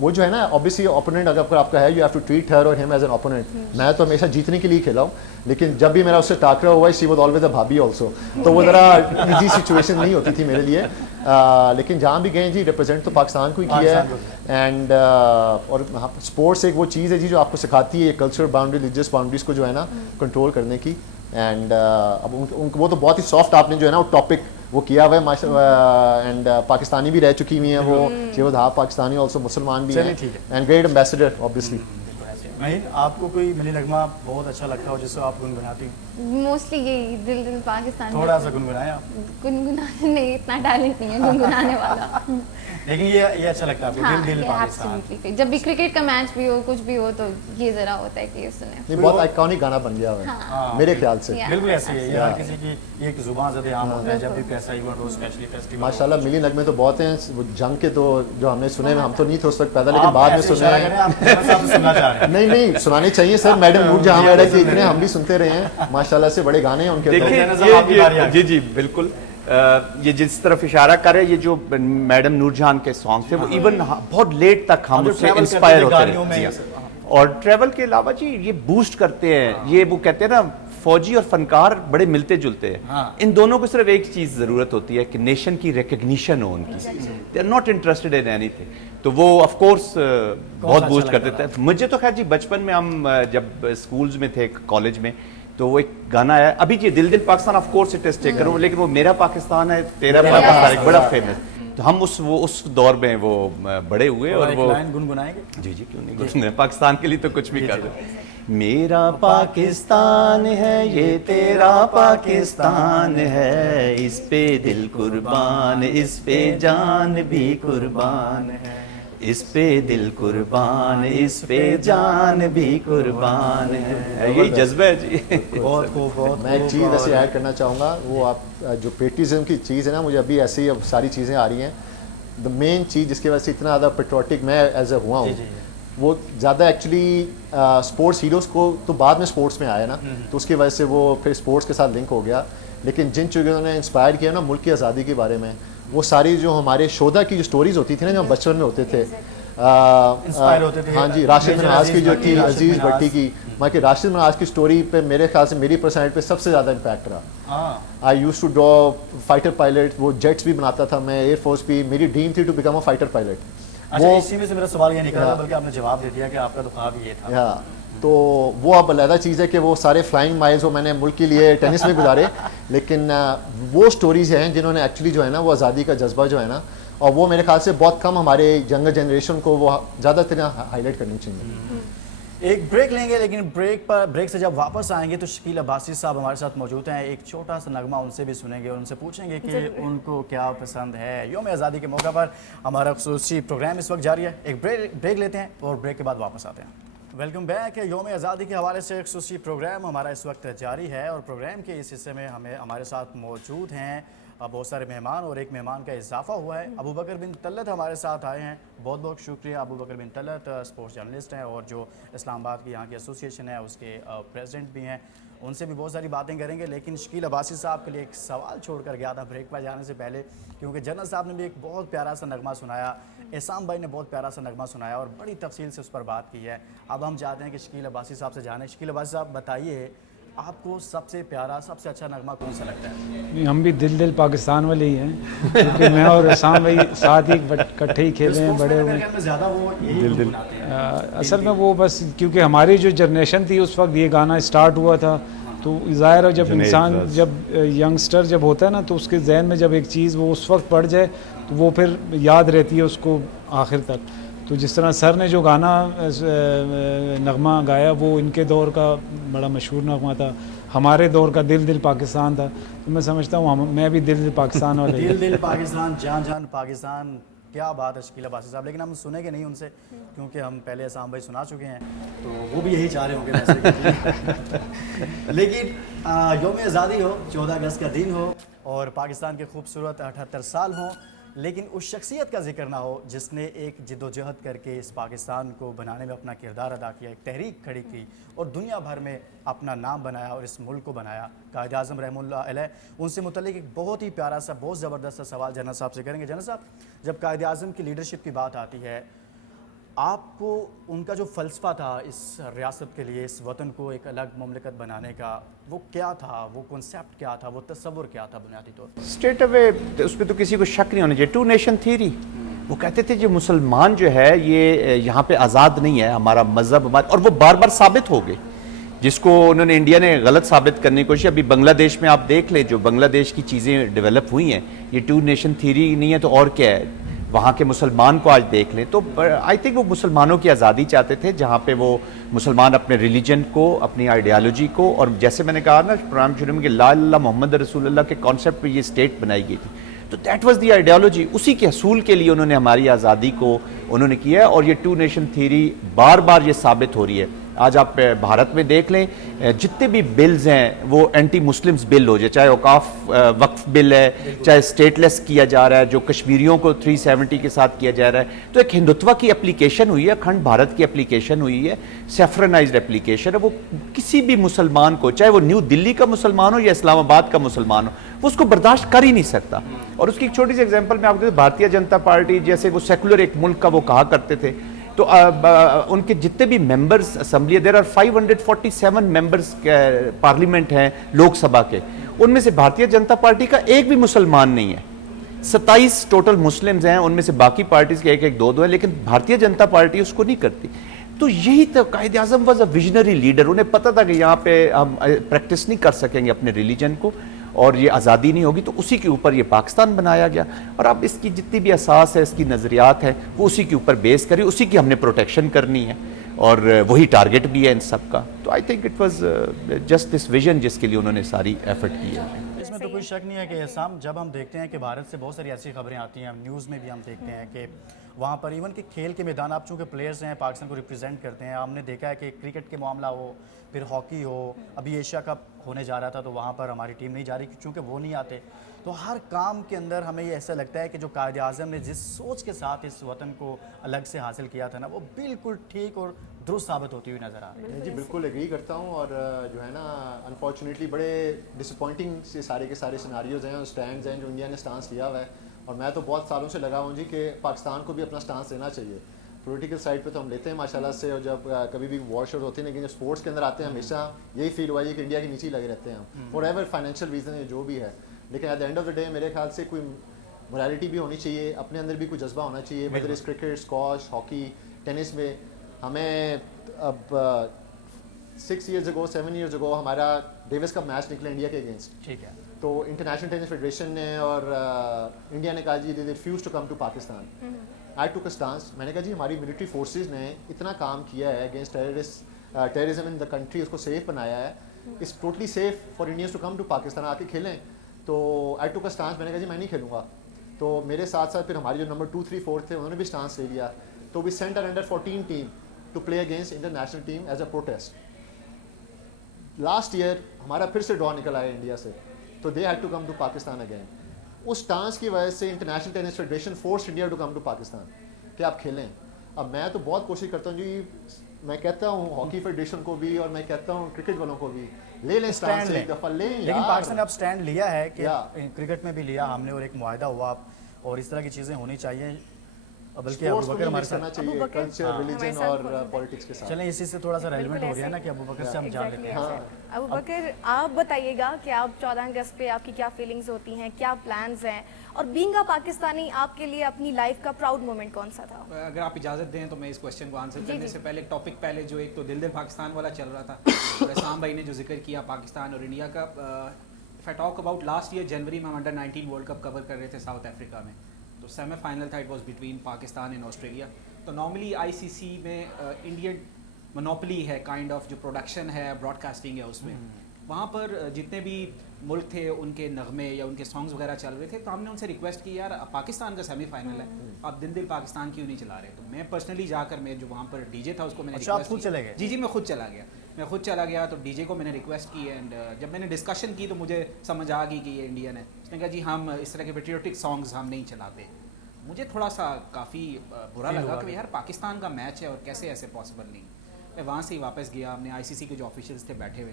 وہ جو ہے نا obviously opponent اگر آپ کا ہے, you have to treat her or him as an opponent. میں تو ہمیشہ جیتنے کے لیے کھیلا ہوں, لیکن جب بھی میرا اس سے ٹاکرا ہوا ہے, she was always a بھابھی also. تو وہ ذرا ایزی سچویشن نہیں ہوتی تھی میرے لیے, لیکن جہاں بھی گئے جی ریپرزینٹ تو پاکستان کو ہی کیا ہے. اینڈ اور اسپورٹس ایک وہ چیز ہے جی جو آپ کو سکھاتی ہے کلچرل باؤنڈری, ریلیجیس باؤنڈریز کو جو ہے نا کنٹرول کرنے کی. اینڈ اب وہ تو بہت ہی سافٹ آپ نے جو ہے نا وہ ٹاپک وہ کیا ہوا ہے, اینڈ پاکستانی بھی رہ چکی ہوئی ہیں وہ, شیوز ہاف پاکستانی آلسو, مسلمان بھی ہیں, اینڈ گریٹ ایمبیسڈر آبویسلی. آپ کو کوئی ملی نغمہ بہت اچھا لگتا ہو جس کو آپ گنگناتی ہیں؟ موسٹلی یہی دل دل پاکستان. تھوڑا سا گنگنایا؟ گنگنانے نہیں, اتنا ٹیلنٹ نہیں ہے گنگنانے والا. لیکن یہ اچھا لگتا ہے آپ کو, دل دل پاکستان. جب بھی کرکٹ کا میچ بھی ہو, کچھ بھی ہو, تو یہ ذرا ہوتا ہے کہ یہ سنیں. یہ بہت آئیکونک گانا بن گیا ہے میرے خیال سے. بالکل ایسے ہی ہے, ہر کسی کی ایک زبان زد عام ہوتا ہے جب بھی پیسہ ایونٹ ہو, اسپیشلی فیسٹیول. ماشاءاللہ ملی نغمے تو بہت ہیں, وہ جنگ کے تو جو ہم نے سنے, ہم تو نہیں تھے اس وقت پیدا, لیکن بعد میں سنے ہیں. نہیں سنانے چاہیے سر, میڈم نور جہاں میڈا کے اتنے ہم بھی سنتے رہے ہیں ماشاءاللہ سے, بڑے گانے ہیں ان کے. دیکھیں جی بالکل, یہ جس طرف اشارہ کر رہے ہیں, یہ جو میڈم نور جہاں کے سانگ تھے وہ ایون بہت لیٹ تک ہم اس سے انسپائر ہوتے ہیں. اور ٹریول کے علاوہ جی یہ بوسٹ کرتے ہیں, یہ وہ کہتے ہیں نا فوجی اور فنکار بڑے ملتے جلتے ہیں. ان دونوں کو صرف ایک چیز ضرورت ہوتی ہے کہ نیشن کی ریکگنیشن ہو ان کی. They are not interested in anything. تو وہ آف کورس بہت بوسٹ کرتے تھے. مجھے تو خیر جی بچپن میں ہم جب اسکولز میں تھے, کالج میں, تو وہ ایک گانا ہے ابھی جی, دل دل Pakistan, of course it is taken, لیکن وہ میرا پاکستان ہے تیرا پاکستان ایک بڑا فیمس. تو ہم اس دور میں وہ بڑے ہوئے, اور وہ گنگنائیں گے. جی کیوں نہیں, پاکستان کے لیے تو کچھ بھی کر دیں. میرا پاکستان ہے یہ تیرا پاکستان ہے, اس پہ دل قربان, اس پہ جان بھی قربان ہے, اس پہ دل قربان, اس پہ جان بھی قربان ہے. یہی جذبہ ہے جی. بہت خوب. میں ایک چیز ایسے ایڈ کرنا چاہوں گا, وہ آپ جو پیٹریزم کی چیز ہے نا, مجھے ابھی ایسی اب ساری چیزیں آ رہی ہیں. دا مین چیز جس کی وجہ سے اتنا زیادہ پیٹریوٹک میں ایز اے ہوا ہوں, وہ زیادہ ایکچولی اسپورٹس ہیروز کو تو بعد میں اسپورٹس میں آیا نا, تو اس کی وجہ سے وہ پھر اسپورٹس کے ساتھ لنک ہو گیا. لیکن جن چیزوں نے انسپائر کیا نا ملک کی آزادی کے بارے میں, وہ ساری جو ہمارے شہدا کی جو سٹوریز ہوتی تھی نا, جو ہم بچپن میں ہوتے تھے, ہاں جی, راشد منہاز کی جو تھی, عزیز بھٹی کی, میں کہ راشد منہاز کی سٹوری پہ میرے خیال سے میری پرسنالٹی پہ سب سے زیادہ امپیکٹ رہا. I used to draw fighter pilot, وہ جیٹس بھی بناتا تھا میں, ایئر فورس بھی, میری ڈریم تھی to become a fighter pilot. وہ اسی میں سے میرا سوال یہ نکلا تھا, بلکہ آپ نے جواب دے دیا کہ آپ کا تو خواب یہ تھا. تو وہ اب علیحدہ چیز ہے کہ وہ سارے فلائنگ مائلز وہ میں نے ملک کے لیے ٹینس میں گزارے, لیکن وہ سٹوریز ہیں جنہوں نے ایکچولی جو ہے نا وہ آزادی کا جذبہ جو ہے نا, اور وہ میرے خیال سے بہت کم ہمارے ینگر جنریشن کو وہ زیادہ تر ہائی لائٹ کرنی چاہیے. ایک بریک لیں گے, لیکن بریک سے جب واپس آئیں گے تو شکیل عباسی صاحب ہمارے ساتھ موجود ہیں. ایک چھوٹا سا نغمہ ان سے بھی سنیں گے اور ان سے پوچھیں گے کہ ان کو کیا پسند ہے. یوم آزادی کے موقع پر ہمارا خصوصی پروگرام اس وقت جاری ہے. ایک بریک لیتے ہیں اور بریک کے بعد واپس آتے ہیں. Welcome back. یوم آزادی کے حوالے سے ایک خصوصی پروگرام ہمارا اس وقت جاری ہے, اور پروگرام کے اس حصے میں ہمارے ساتھ موجود ہیں بہت سارے مہمان, اور ایک مہمان کا اضافہ ہوا ہے. ابو بکر بن طلت ہمارے ساتھ آئے ہیں. بہت بہت شکریہ. ابو بکر بن طلت اسپورٹس جرنلسٹ ہیں, اور جو اسلام آباد کی یہاں کی ایسوسیشن ہے اس کے پریزیڈنٹ بھی ہیں. ان سے بھی بہت ساری باتیں کریں گے, لیکن شکیل عباسی صاحب کے لیے ایک سوال چھوڑ کر گیا تھا بریک پر جانے سے پہلے, کیونکہ جنرل صاحب نے بھی ایک بہت پیارا سا نغمہ سنایا, احسان بھائی نے بہت پیارا سا نغمہ سنایا اور بڑی تفصیل سے اس پر بات کی ہے. اب ہم چاہتے ہیں کہ شکیل عباسی صاحب سے جانیں. شکیل عباسی صاحب بتائیے, آپ کو سب سے پیارا, سب سے اچھا نغمہ کون سا لگتا ہے؟ ہم بھی دل دل پاکستان والے ہی ہیں, کیونکہ میں اور احسان بھائی ساتھ ہی کٹھے ہی کھیلے ہیں, بڑے ہوئے ہیں. اصل میں وہ بس کیونکہ ہماری جو جنریشن تھی اس وقت یہ گانا اسٹارٹ ہوا تھا, تو ظاہر ہے جب انسان جب ینگسٹر جب ہوتا ہے نا, تو اس کے ذہن میں جب ایک چیز وہ اس وقت پڑ جائے تو وہ پھر یاد رہتی ہے اس کو آخر تک. تو جس طرح سر نے جو گانا نغمہ گایا وہ ان کے دور کا بڑا مشہور نغمہ تھا, ہمارے دور کا دل دل پاکستان تھا. تو میں سمجھتا ہوں میں بھی دل دل پاکستان والے. دل دل پاکستان, جان جان پاکستان, کیا بات ہے شکیل عباسی صاحب. لیکن ہم سنیں گے نہیں ان سے, کیونکہ ہم پہلے احسان بھائی سنا چکے ہیں, تو وہ بھی یہی چاہ رہے ہوں گے. لیکن یوم آزادی ہو, 14 اگست کا دن ہو, اور پاکستان کے خوبصورت 78 سال ہوں, لیکن اس شخصیت کا ذکر نہ ہو جس نے ایک جدوجہد کر کے اس پاکستان کو بنانے میں اپنا کردار ادا کیا, ایک تحریک کھڑی کی اور دنیا بھر میں اپنا نام بنایا اور اس ملک کو بنایا. قائد اعظم رحمہ اللہ علیہ, ان سے متعلق ایک بہت ہی پیارا سا, بہت زبردست سا سوال جنرل صاحب سے کریں گے. جنرل صاحب, جب قائد اعظم کی لیڈرشپ کی بات آتی ہے, آپ کو ان کا جو فلسفہ تھا اس ریاست کے لیے, اس وطن کو ایک الگ مملکت بنانے کا, وہ کیا تھا, وہ کنسیپٹ کیا تھا, وہ تصور کیا تھا بنیادی طور پر؟ اسٹریٹ اوے اس پہ تو کسی کو شک نہیں ہونا چاہیے. 2 نیشن تھیوری, وہ کہتے تھے جو مسلمان جو ہے یہ یہاں پہ آزاد نہیں ہے, ہمارا مذہب, اور وہ بار بار ثابت ہو گئے, جس کو انہوں نے انڈیا نے غلط ثابت کرنے کی کوشش. ابھی بنگلہ دیش میں آپ دیکھ لیں جو بنگلہ دیش کی چیزیں ڈیولپ ہوئی ہیں, یہ 2 نیشن تھیوری نہیں ہے تو اور کیا ہے. وہاں کے مسلمان کو آج دیکھ لیں تو آئی تھنک وہ مسلمانوں کی آزادی چاہتے تھے, جہاں پہ وہ مسلمان اپنے ریلیجن کو, اپنی آئیڈیالوجی کو, اور جیسے میں نے کہا نا پرام شروع میں کہ لا الہ الا محمد رسول اللہ کے کانسیپٹ پہ یہ اسٹیٹ بنائی گئی تھی, تو دیٹ واز دی آئیڈیالوجی. اسی کے حصول کے لیے انہوں نے ہماری آزادی کو انہوں نے کیا ہے, اور یہ 2 نیشن تھیوری بار بار یہ ثابت ہو رہی ہے. آج آپ بھارت میں دیکھ لیں جتنے بھی بلز ہیں وہ اینٹی مسلمز بل ہو جائے, چاہے اوقاف وقف بل ہے, چاہے اسٹیٹ لیس کیا جا رہا ہے, جو کشمیریوں کو 370 کے ساتھ کیا جا رہا ہے, تو ایک ہندوتوا کی اپلیکیشن ہوئی ہے, اکھنڈ بھارت کی اپلیکیشن ہوئی ہے, سیفرنائزڈ اپلیکیشن ہے. وہ کسی بھی مسلمان کو, چاہے وہ نیو دلی کا مسلمان ہو یا اسلام آباد کا مسلمان ہو, وہ اس کو برداشت کر ہی نہیں سکتا. اور اس کی ایک چھوٹی سی ایگزامپل میں آپ کو, بھارتیہ جنتا پارٹی جیسے وہ سیکولر ایک ملک کا وہ کہا کرتے تھے, تو ان کے جتنے بھی members assembly, there are 547 members parliament ہیں لوک سبھا کے, ان میں سے بھارتیہ جنتا پارٹی کا ایک بھی مسلمان نہیں ہے. 27 ٹوٹل مسلمز ہیں, ان میں سے باقی پارٹیز کے 1-2 ہیں, لیکن بھارتیہ جنتا پارٹی اس کو نہیں کرتی. تو یہی تو Quaid Azam was a visionary leader. انہیں پتہ تھا کہ یہاں پہ ہم پریکٹس نہیں کر سکیں گے اپنے ریلیجن کو, اور یہ آزادی نہیں ہوگی, تو اسی کے اوپر یہ پاکستان بنایا گیا. اور اب اس کی جتنی بھی اساس ہے, اس کی نظریات ہیں, وہ اسی کے اوپر بیس کری, اسی کی ہم نے پروٹیکشن کرنی ہے, اور وہی ٹارگٹ بھی ہے ان سب کا. تو I think it was just this vision جس کے لیے انہوں نے ساری ایفرٹ کی ہے. اس میں تو کوئی شک نہیں ہے کہ احسام, جب ہم دیکھتے ہیں کہ بھارت سے بہت ساری ایسی خبریں آتی ہیں, نیوز میں بھی ہم دیکھتے ہیں کہ وہاں پر ایون کہ کھیل کے میدان, آپ چونکہ پلیئرز ہیں, پاکستان کو ریپرزینٹ کرتے ہیں, ہم نے دیکھا ہے کہ کرکٹ کے معاملہ ہو, پھر ہاکی ہو, ابھی ایشیا کپ ہونے جا رہا تھا تو وہاں پر ہماری ٹیم نہیں جا رہی چونکہ وہ نہیں آتے. تو ہر کام کے اندر ہمیں یہ ایسا لگتا ہے کہ جو قائد اعظم نے جس سوچ کے ساتھ اس وطن کو الگ سے حاصل کیا تھا نا, وہ بالکل ٹھیک اور درست ثابت ہوتی ہوئی نظر آ رہی ہے. جی بالکل ایگری کرتا ہوں. اور جو ہے نا انفارچونیٹلی بڑے ڈس اپوائنٹنگ سے سارے کے سارے سیناریوز ہیں اور اسٹینڈز ہیں جو انڈیا نے اسٹانس لیا ہوا ہے. اور میں تو بہت سالوں سے لگا ہوں جی کہ پاکستان کو بھی اپنا اسٹانس لینا چاہیے. پولیٹیکل سائڈ پہ تو ہم لیتے ہیں ماشاءاللہ سے, اور جب کبھی بھی وار شور ہوتے ہیں, لیکن جب اسپورٹس کے اندر آتے ہیں ہمیشہ یہی فیل ہوا ہے کہ انڈیا کے نیچے ہی لگے رہتے ہیں ہم, فار ایور فائنینشیل ریزن جو بھی ہے. لیکن at the end of the day میرے خیال سے کوئی مورالٹی بھی ہونی چاہیے, اپنے اندر بھی کوئی جذبہ ہونا چاہیے. ویدر از کرکٹ, اسکواش, ہاکی, ٹینس میں. ہمیں اب 6 years ago 7 years ago ہمارا ڈیوس کا میچ نکلا انڈیا کے اگینسٹ, ٹھیک ہے, تو انٹرنیشنل ٹینس فیڈریشن نے اور انڈیا نے کہا جی they refuse to come to Pakistan. I took a stance, میں نے کہا جی ہماری ملٹری فورسز نے اتنا کام کیا ہے against terrorism in the country, اس کو سیف بنایا ہے, it's totally safe for Indians to come to Pakistan, آ کے کھیلیں. تو آئی ٹوک اے اسٹانس, میں نے کہا جی میں نہیں کھیلوں گا. تو میرے ساتھ ساتھ پھر ہماری جو نمبر 2 3 4 تھے انہوں نے بھی اسٹانس لے لیا. تو we sent our under 14 team to play against international team as a protest. Last year ہمارا پھر سے ڈرا نکل آیا انڈیا سے, تو they had to come to Pakistan again. Stance کی وجہ سے international tennis federation force India to come to Pakistan کہ آپ کھیلیں. اب میں تو بہت کوشش کرتا ہوں جی, میں کہتا ہوں ہاکی فیڈریشن کو بھی اور میں کہتا ہوں کرکٹ والوں کو بھی, لے لیں اسٹینڈ, ایک دفعہ لیں. لیکن پاکستان نے اب اسٹینڈ لیا ہے کہ کرکٹ میں بھی لیا ہم نے, اور ایک معاہدہ ہوا, اور اس طرح کی چیزیں ہونی چاہیے. بلکہ ابوبکر ہمارے ساتھ چاہیے کلچر, ریلیجن اور پالیٹکس کے ساتھ. چلیں اسی سے تھوڑا سا ریلیونٹ ہو گیا نا کہ ابوبکر سے ہم جان لیتے ہیں. ابوبکر آپ بتائیے گا کہ آپ 14 اگست پہ آپ کی کیا فیلنگز ہوتی ہیں, کیا پلانز ہیں, اور بینگ اے پاکستانی آپ کے لیے اپنی لائف کا پراؤڈ مومنٹ کون سا تھا؟ اگر آپ اجازت دیں تو میں اس کوشچن کو آنسر کرنے سے پہلے ٹاپک پہلے جو ایک تو دل دل پاکستان والا چل رہا تھا, اسلام بھائی نے جو ذکر کیا پاکستان اور انڈیا کا. If I talk about last year جنوری میں ہم انڈر 19 ورلڈ کپ کور کر رہے تھے ساؤتھ افریقہ میں, تو سیمی فائنل تھا, it was between Pakistan and Australia. تو نارملی آئی سی سی میں انڈین مونوپلی ہے کائنڈ آف, جو پروڈکشن ہے براڈ کاسٹنگ ہے اس میں, وہاں پر جتنے بھی ملک تھے ان کے نغمے یا ان کے سانگز وغیرہ چل رہے تھے, تو ہم نے ان سے ریکویسٹ کی یار پاکستان کا سیمی فائنل ہے, آپ دل دل پاکستان کیوں نہیں چلا رہے. تو میں پرسنلی جا کر, میں جو وہاں پر ڈی جے تھا اس کو میں نے خود چلے گئے؟ جی میں خود چلا گیا. تو ڈی جے کو میں نے ریکویسٹ کی, اینڈ جب میں نے ڈسکشن کی تو مجھے سمجھ آ گئی کہ یہ انڈین ہے. اس نے کہا جی ہم اس طرح کے پیٹریوٹک سانگز ہم نہیں چلاتے, مجھے تھوڑا سا کافی برا لگا کہ یار پاکستان کا میچ ہے اور کیسے ایسے پاسبل نہیں. میں وہاں سے ہی واپس گیا, ہم نے آئی سی سی کے جو آفیشلس تھے بیٹھے ہوئے,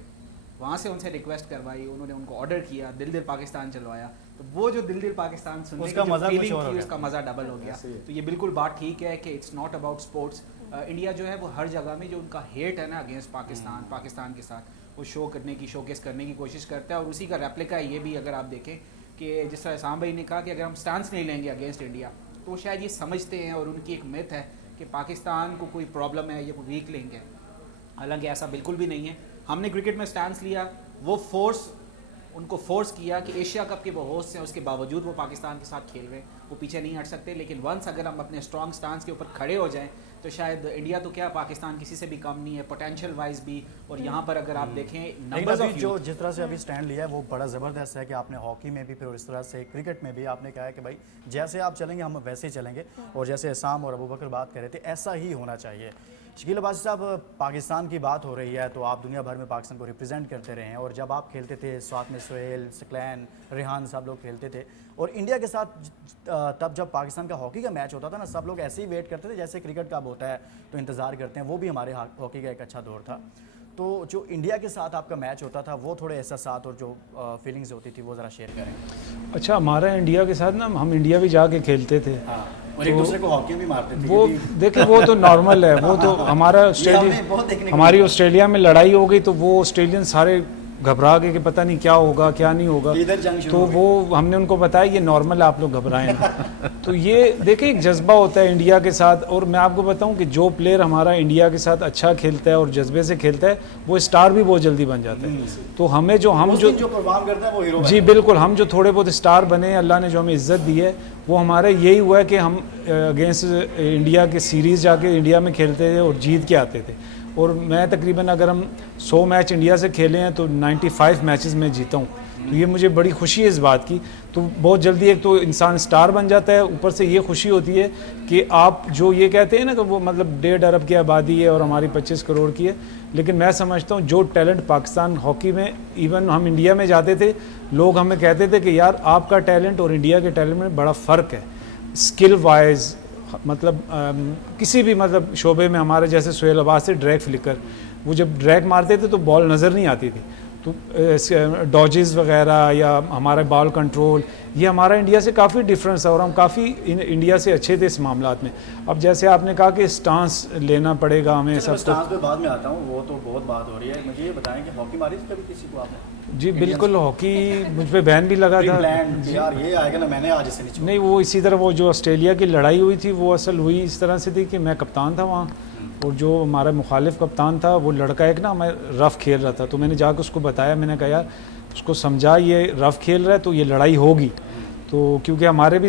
وہاں سے ان سے ریکویسٹ کروائی, انہوں نے ان کو آرڈر کیا, دل دل پاکستان چلوایا. تو وہ جو دل دل پاکستان سننے کی جو فیلنگ تھی اس کا مزہ ڈبل ہو گیا. تو یہ بالکل بات ٹھیک ہے کہ it's not about sports. India جو ہے وہ ہر جگہ میں جو ان کا ہیٹ ہے نا اگینسٹ پاکستان, پاکستان کے ساتھ وہ شو کرنے کی, شو کیس کرنے کی کوشش کرتا ہے. اور اسی کا ریپلیکا یہ بھی اگر آپ دیکھیں کہ جس طرح اسام بھائی نے کہا کہ اگر ہم سٹانس نہیں لیں گے اگینسٹ انڈیا تو شاید یہ سمجھتے ہیں اور ان کی ایک میتھ ہے کہ پاکستان کو کوئی پرابلم ہے یا وہ ویک لنک ہے. حالانکہ ایسا بالکل بھی نہیں ہے. ہم نے کرکٹ میں سٹانس لیا, وہ ان کو فورس کیا کہ ایشیا کپ کے وہ ہوسٹ ہیں, اس کے باوجود وہ پاکستان کے ساتھ کھیل رہے ہیں, وہ پیچھے نہیں ہٹ سکتے. لیکن ونس اگر ہم اپنے اسٹرانگ سٹانس کے اوپر کھڑے ہو جائیں تو شاید انڈیا تو کیا پاکستان کسی سے بھی کم نہیں ہے پوٹینشیل وائز بھی. اور یہاں پر اگر آپ دیکھیں نمبرز آف جو جس طرح سے ابھی سٹینڈ لیا ہے وہ بڑا زبردست ہے کہ آپ نے ہاکی میں بھی پھر اس طرح سے کرکٹ میں بھی آپ نے کہا ہے کہ بھائی جیسے آپ چلیں گے ہم ویسے ہی چلیں گے, اور جیسے اسام اور ابوبکر بات کر رہے تھے ایسا ہی ہونا چاہیے. شکیل عباسی صاحب, پاکستان کی بات ہو رہی ہے تو آپ دنیا بھر میں پاکستان کو ریپرزینٹ کرتے رہے ہیں, اور جب آپ کھیلتے تھے ساتھ میں سہیل, سکلین, ریحان صاحب لوگ کھیلتے تھے, اور انڈیا کے ساتھ تب جب پاکستان کا ہاکی کا میچ ہوتا تھا نا سب لوگ ایسے ہی ویٹ کرتے تھے جیسے کرکٹ کا اب ہوتا ہے تو انتظار کرتے ہیں. وہ بھی ہمارے ہاکی کا ایک اچھا دور تھا. تو جو انڈیا کے ساتھ آپ کا میچ ہوتا تھا وہ تھوڑے احساسات اور جو فیلنگز ہوتی تھی وہ ذرا شیئر کریں. اچھا, ہمارا انڈیا کے ساتھ نا ہم انڈیا بھی جا کے کھیلتے تھے, اور ایک دوسرے کو ہاکی بھی مارتے تھے. وہ دیکھیں وہ تو نارمل ہے, وہ تو ہمارا ہماری آسٹریلیا میں لڑائی ہو گئی تو وہ آسٹریلین سارے گھبرا گئے کہ پتہ نہیں کیا ہوگا کیا نہیں ہوگا. تو وہ ہم نے ان کو بتایا یہ نارمل ہے, آپ لوگ گھبرائیں. تو یہ دیکھیں ایک جذبہ ہوتا ہے انڈیا کے ساتھ. اور میں آپ کو بتاؤں کہ جو پلیئر ہمارا انڈیا کے ساتھ اچھا کھیلتا ہے اور جذبے سے کھیلتا ہے وہ اسٹار بھی بہت جلدی بن جاتا ہے. تو ہمیں جو پرفارم کرتا ہے وہ ہیرو. جی بالکل, ہم جو تھوڑے بہت اسٹار بنے, اللہ نے جو ہمیں عزت دی ہے وہ ہمارا یہی ہوا ہے کہ ہم اگینسٹ انڈیا کے سیریز جا کے انڈیا میں کھیلتے تھے اور جیت کے آتے تھے. اور میں تقریباً اگر ہم 100 میچ انڈیا سے کھیلے ہیں تو 95 میچز میں جیتا ہوں. تو یہ مجھے بڑی خوشی ہے اس بات کی. تو بہت جلدی ایک تو انسان سٹار بن جاتا ہے, اوپر سے یہ خوشی ہوتی ہے کہ آپ جو یہ کہتے ہیں نا کہ وہ مطلب 1.5 ارب کی آبادی ہے اور ہماری 25 کروڑ کی ہے, لیکن میں سمجھتا ہوں جو ٹیلنٹ پاکستان ہاکی میں, ایون ہم انڈیا میں جاتے تھے لوگ ہمیں کہتے تھے کہ یار آپ کا ٹیلنٹ اور انڈیا کے ٹیلنٹ میں بڑا فرق ہے اسکل وائز. مطلب کسی بھی مطلب شعبے میں ہمارے جیسے سہیل عباس سے ڈریگ فلکر, وہ جب ڈریگ مارتے تھے تو بال نظر نہیں آتی تھی. تو ڈاجز وغیرہ یا ہمارا بال کنٹرول یہ ہمارا انڈیا سے کافی ڈفرینس ہے, اور ہم کافی انڈیا سے اچھے تھے اس معاملات میں. اب جیسے آپ نے کہا کہ سٹانس لینا پڑے گا ہمیں سب. سٹانس پہ بعد میں آتا ہوں, وہ تو بہت بات ہو رہی ہے. مجھے یہ بتائیں کہ ہاکی ماری تھی کبھی کسی کو آپ نے؟ جی بالکل, ہاکی مجھ پہ بین بھی لگا تھا. یار یہ آئے گا نا, میں نے آج اسے نہیں, وہ اسی طرح وہ جو آسٹریلیا کی لڑائی ہوئی تھی وہ اصل ہوئی اس طرح سے تھی کہ میں کپتان تھا وہاں, اور جو ہمارا مخالف کپتان تھا وہ لڑکا ایک نا میں رف کھیل رہا تھا. تو میں نے جا کے اس کو بتایا, میں نے کہا یار اس کو سمجھا یہ رف کھیل رہا ہے تو یہ لڑائی ہوگی. تو کیونکہ ہمارے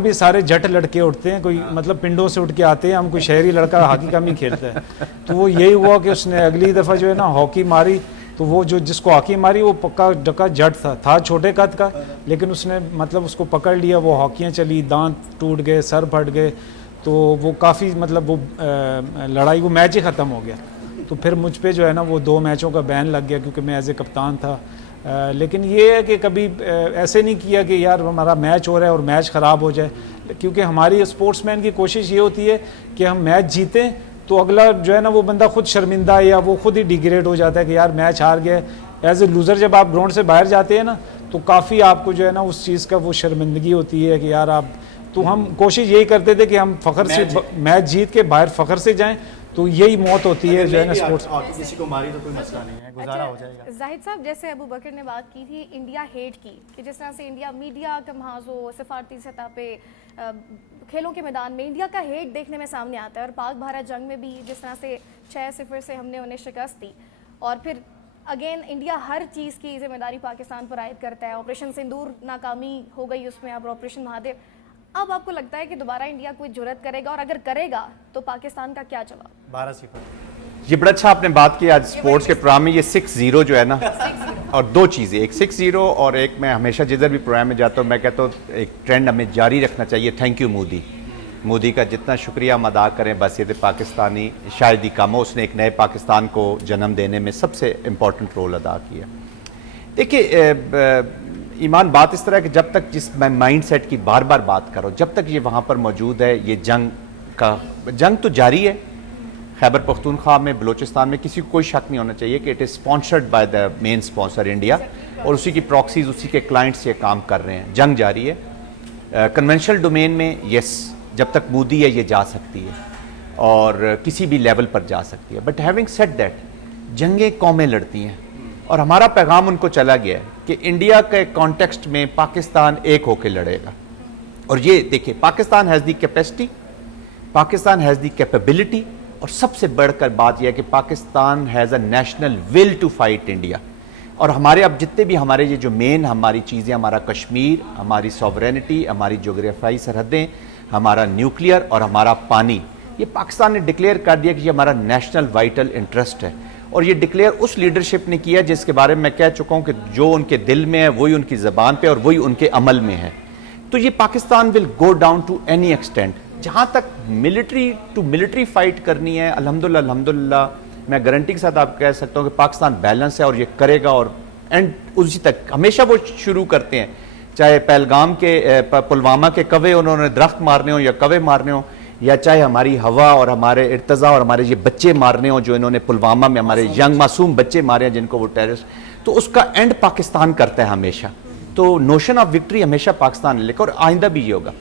بھی سارے جٹ لڑکے اٹھتے ہیں, کوئی مطلب پنڈوں سے اٹھ کے آتے ہیں, ہم کوئی شہری لڑکا ہاکی کم ہی کھیلتا ہے. تو وہ یہی ہوا کہ اس نے اگلی دفعہ جو ہے نا ہاکی ماری تو وہ جو جس کو ہاکی ماری وہ پکا ڈکا جٹ تھا چھوٹے قد کا, لیکن اس نے مطلب اس کو پکڑ لیا, وہ ہاکیاں چلی, دانت ٹوٹ گئے, سر پھٹ گئے. تو وہ کافی مطلب وہ لڑائی وہ میچ ہی ختم ہو گیا. تو پھر مجھ پہ جو ہے نا وہ 2 میچوں کا بین لگ گیا کیونکہ میں ایز اے کپتان تھا. لیکن یہ ہے کہ کبھی ایسے نہیں کیا کہ یار ہمارا میچ ہو رہا ہے اور میچ خراب ہو جائے, کیونکہ ہماری اسپورٹس مین کی کوشش یہ ہوتی ہے کہ ہم میچ جیتیں تو اگلا جو ہے نا وہ بندہ خود شرمندہ ہے یا وہ خود ہی ڈیگریڈ ہو جاتا ہے کہ یار میچ ہار گیا. ایز اے لوزر جب آپ گراؤنڈ سے باہر جاتے ہیں نا تو کافی آپ کو جو ہے نا اس چیز کا وہ شرمندگی ہوتی ہے کہ یار آپ. تو ہم کوشش یہی کرتے تھے کہ ہم فخر سے میچ جیت کے باہر فخر سے جائیں, تو یہی موت ہوتی ہے جو ہے نا اسپورٹس. کسی کو ماری تو کوئی مسئلہ نہیں ہے, گزارا ہو جائے گا. زاہد صاحب, جیسے ابوبکر نے بات کی تھی انڈیا ہیٹ کی, کہ جس طرح سے انڈیا میڈیا کا محاذ ہو, سفارتی سطح پہ کھیلوں کے میدان میں انڈیا کا ہیٹ دیکھنے میں سامنے آتا ہے. اور پاک بھارت جنگ میں بھی جس طرح سے 6-0 سے ہم نے انہیں شکست دی, اور پھر اگین انڈیا ہر چیز کی ذمہ داری پاکستان پر عائد کرتا ہے. آپریشن سندور ناکامی ہو گئی اس میں, اب آپریشن مہادیو. اب آپ کو لگتا ہے کہ دوبارہ انڈیا کوئی جرأت کرے گا, اور اگر کرے گا تو پاکستان کا کیا جواب؟ 12-0. یہ بڑا اچھا آپ نے بات کی آج اسپورٹس کے پروگرام میں. یہ 6-0 جو ہے نا, اور 2 چیزیں, ایک 6-0 اور ایک میں ہمیشہ جدھر بھی پروگرام میں جاتا ہوں میں کہتا ہوں ایک ٹرینڈ ہمیں جاری رکھنا چاہیے. Thank you Modi. مودی کا جتنا شکریہ ہم ادا کریں بحیثیت پاکستانی شاید ہی کم ہو. اس نے ایک نئے پاکستان کو جنم دینے میں سب سے امپورٹنٹ رول ادا کیا. دیکھیے ایمان بات اس طرح ہے کہ جب تک جس میں مائنڈ سیٹ کی بار بار بات کر رہا ہوں، جب تک یہ وہاں پر موجود ہے، یہ جنگ تو جاری ہے. خیبر پختونخوا میں، بلوچستان میں کسی کو کوئی شک نہیں ہونا چاہیے کہ it is sponsored by the main sponsor India, اور اسی کی پراکسیز، اسی کے کلائنٹس یہ کام کر رہے ہیں. جنگ جاری ہے. کنونشنل ڈومین میں یس، جب تک مودی ہے یہ جا سکتی ہے اور کسی بھی لیول پر جا سکتی ہے. بٹ ہیونگ سیڈ دیٹ، جنگیں قومیں لڑتی ہیں، اور ہمارا پیغام ان کو چلا گیا ہے کہ انڈیا کے کانٹیکسٹ میں پاکستان ایک ہو کے لڑے گا. اور یہ دیکھیں، Pakistan has the capacity, Pakistan has the capability, اور سب سے بڑھ کر بات یہ ہے کہ Pakistan has a national will to fight India. اور ہمارے اب جتنے بھی ہمارے یہ جو مین ہماری چیزیں، ہمارا کشمیر، ہماری سوورینٹی، ہماری جغرافیائی سرحدیں، ہمارا نیوکلیئر اور ہمارا پانی، یہ پاکستان نے ڈکلیئر کر دیا کہ یہ ہمارا نیشنل وائٹل انٹرسٹ ہے. اور یہ ڈکلیئر اس لیڈرشپ نے کیا جس کے بارے میں کہہ چکا ہوں کہ جو ان کے دل میں ہے وہی ان کی زبان پہ اور وہی ان کے عمل میں ہے. تو یہ Pakistan will go down to any extent. جہاں تک ملٹری فائٹ کرنی ہے، الحمدللہ میں گارنٹی کے ساتھ آپ کہہ سکتا ہوں کہ پاکستان بیلنس ہے اور یہ کرے گا. اور اینڈ اسی تک ہمیشہ وہ شروع کرتے ہیں، چاہے پہلگام کے پلوامہ کے کوے انہوں نے درخت مارنے ہوں یا کوے مارنے ہوں، یا چاہے ہماری ہوا اور ہمارے ارتضا اور ہمارے یہ بچے مارنے ہوں جو انہوں نے پلوامہ میں ہمارے ینگ معصوم بچے مارے ہیں جن کو وہ ٹیررسٹ، تو اس کا اینڈ پاکستان کرتا ہے ہمیشہ. تو نوشن آف وکٹری ہمیشہ پاکستان نے لکھا اور آئندہ بھی یہ ہوگا.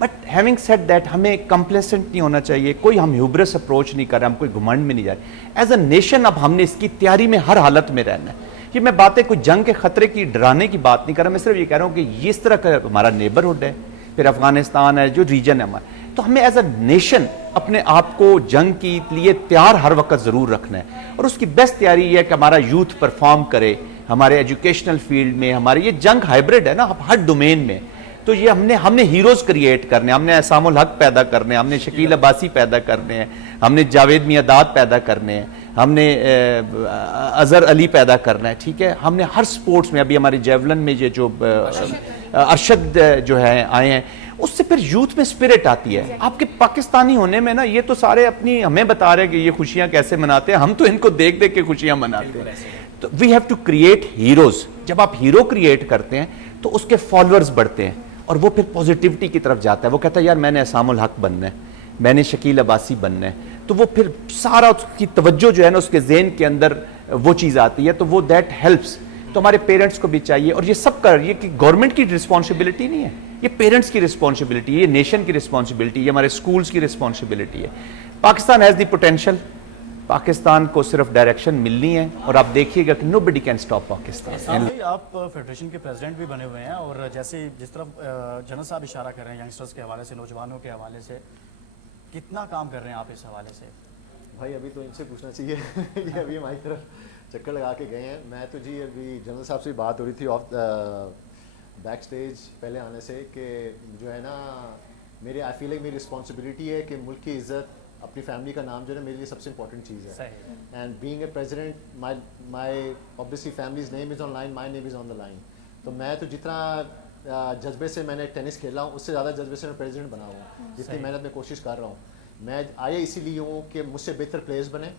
بٹ ہیونگ سیڈ دیٹ، ہمیں کمپلیسنٹ نہیں ہونا چاہیے، کوئی ہم ہیوبرس اپروچ نہیں کر رہے، ہم کوئی گھمنڈ میں نہیں جا رہے. ایز اے نیشن اب ہم نے اس کی تیاری میں ہر حالت میں رہنا ہے. یہ میں باتیں کوئی جنگ کے خطرے کی ڈرانے کی بات نہیں کر رہا، میں صرف یہ کہہ رہا ہوں کہ یہ اس طرح کا ہمارا نیبرہڈ ہے، پھر افغانستان ہے، جو ریجن ہے ہمارا، تو ہمیں ایز اے نیشن اپنے آپ کو جنگ کے لیے تیار ہر وقت ضرور رکھنا ہے. اور اس کی بیسٹ تیاری یہ ہے کہ ہمارا یوتھ پرفارم کرے ہمارے ایجوکیشنل فیلڈ میں. ہمارے یہ جنگ ہائبرڈ ہے نا ہر ڈومین میں. تو یہ ہم نے ہیروز کریٹ کرنے، ہم نے عصام الحق پیدا کرنے، ہم نے شکیل عباسی پیدا کرنے ہیں، ہم نے جاوید میاں پیدا کرنے ہیں، ہم نے اظہر علی پیدا کرنا ہے. ٹھیک ہے، ہم نے ہر سپورٹس میں، ابھی ہماری جیولن میں یہ جو ارشد جو ہے آئے ہیں، اس سے پھر یوتھ میں اسپرٹ آتی ہے. آپ کے پاکستانی ہونے میں نا، یہ تو سارے اپنی ہمیں بتا رہے ہیں کہ یہ خوشیاں کیسے مناتے ہیں، ہم تو ان کو دیکھ دیکھ کے خوشیاں مناتے ہیں. تو we have to create heroes. جب آپ ہیرو کریٹ کرتے ہیں تو اس کے فالوورز بڑھتے ہیں اور وہ پھر پازیٹیوٹی کی طرف جاتا ہے. وہ کہتا ہے یار میں نے عصام الحق بننا ہے، میں نے شکیل عباسی بننا ہے. تو وہ پھر سارا اس کی توجہ جو ہے نا اس کے ذہن کے اندر وہ چیز آتی ہے، تو وہ دیٹ ہیلپس. تو ہمارے پیرنٹس کو بھی چاہیے، اور یہ سب کا یہ کہ گورنمنٹ کی رسپانسبلٹی نہیں ہے، یہ پیرنٹس کی رسپانسبلٹی ہے، یہ نیشن کی رسپانسبلٹی ہے، یہ ہمارے اسکولس کی رسپانسبلٹی ہے. Pakistan has the potential. Pakistan کو صرف ڈائریکشن ملنی ہے، اور آپ دیکھیے گا کہ نو بڈی کین اسٹاپ پاکستان. آپ فیڈریشن کے پریزیڈنٹ بھی بنے ہوئے ہیں، اور جس طرف جنرل صاحب اشارہ کر رہے ہیں ینگسٹرز کے حوالے سے، نوجوانوں کے حوالے سے، کتنا کام کر رہے ہیں آپ اس حوالے سے؟ بھائی ابھی تو ان سے پوچھنا چاہیے یہ ابھی ہماری طرف چکر لگا کے گئے ہیں. میں تو جی ابھی جنرل صاحب سے بات ہو رہی تھی آف بیک سٹیج پہلے آنے سے، کہ جو ہے نا میری آئی فیل میری رسپانسبلٹی ہے کہ ملک کی عزت، اپنی فیملی کا نام جو ہے نا میرے لیے سب سے امپورٹنٹ چیز ہے. And being a president, my obviously family's name is on line, my name is on the line. تو میں تو جتنا جذبے سے میں نے ٹینس کھیلا ہوں، اس سے زیادہ جذبے سے میں پریزیڈنٹ بنا ہوں. جتنی محنت میں کوشش کر رہا ہوں، میں آیا اسی لیے ہوں کہ مجھ سے بہتر پلیئرز بنے،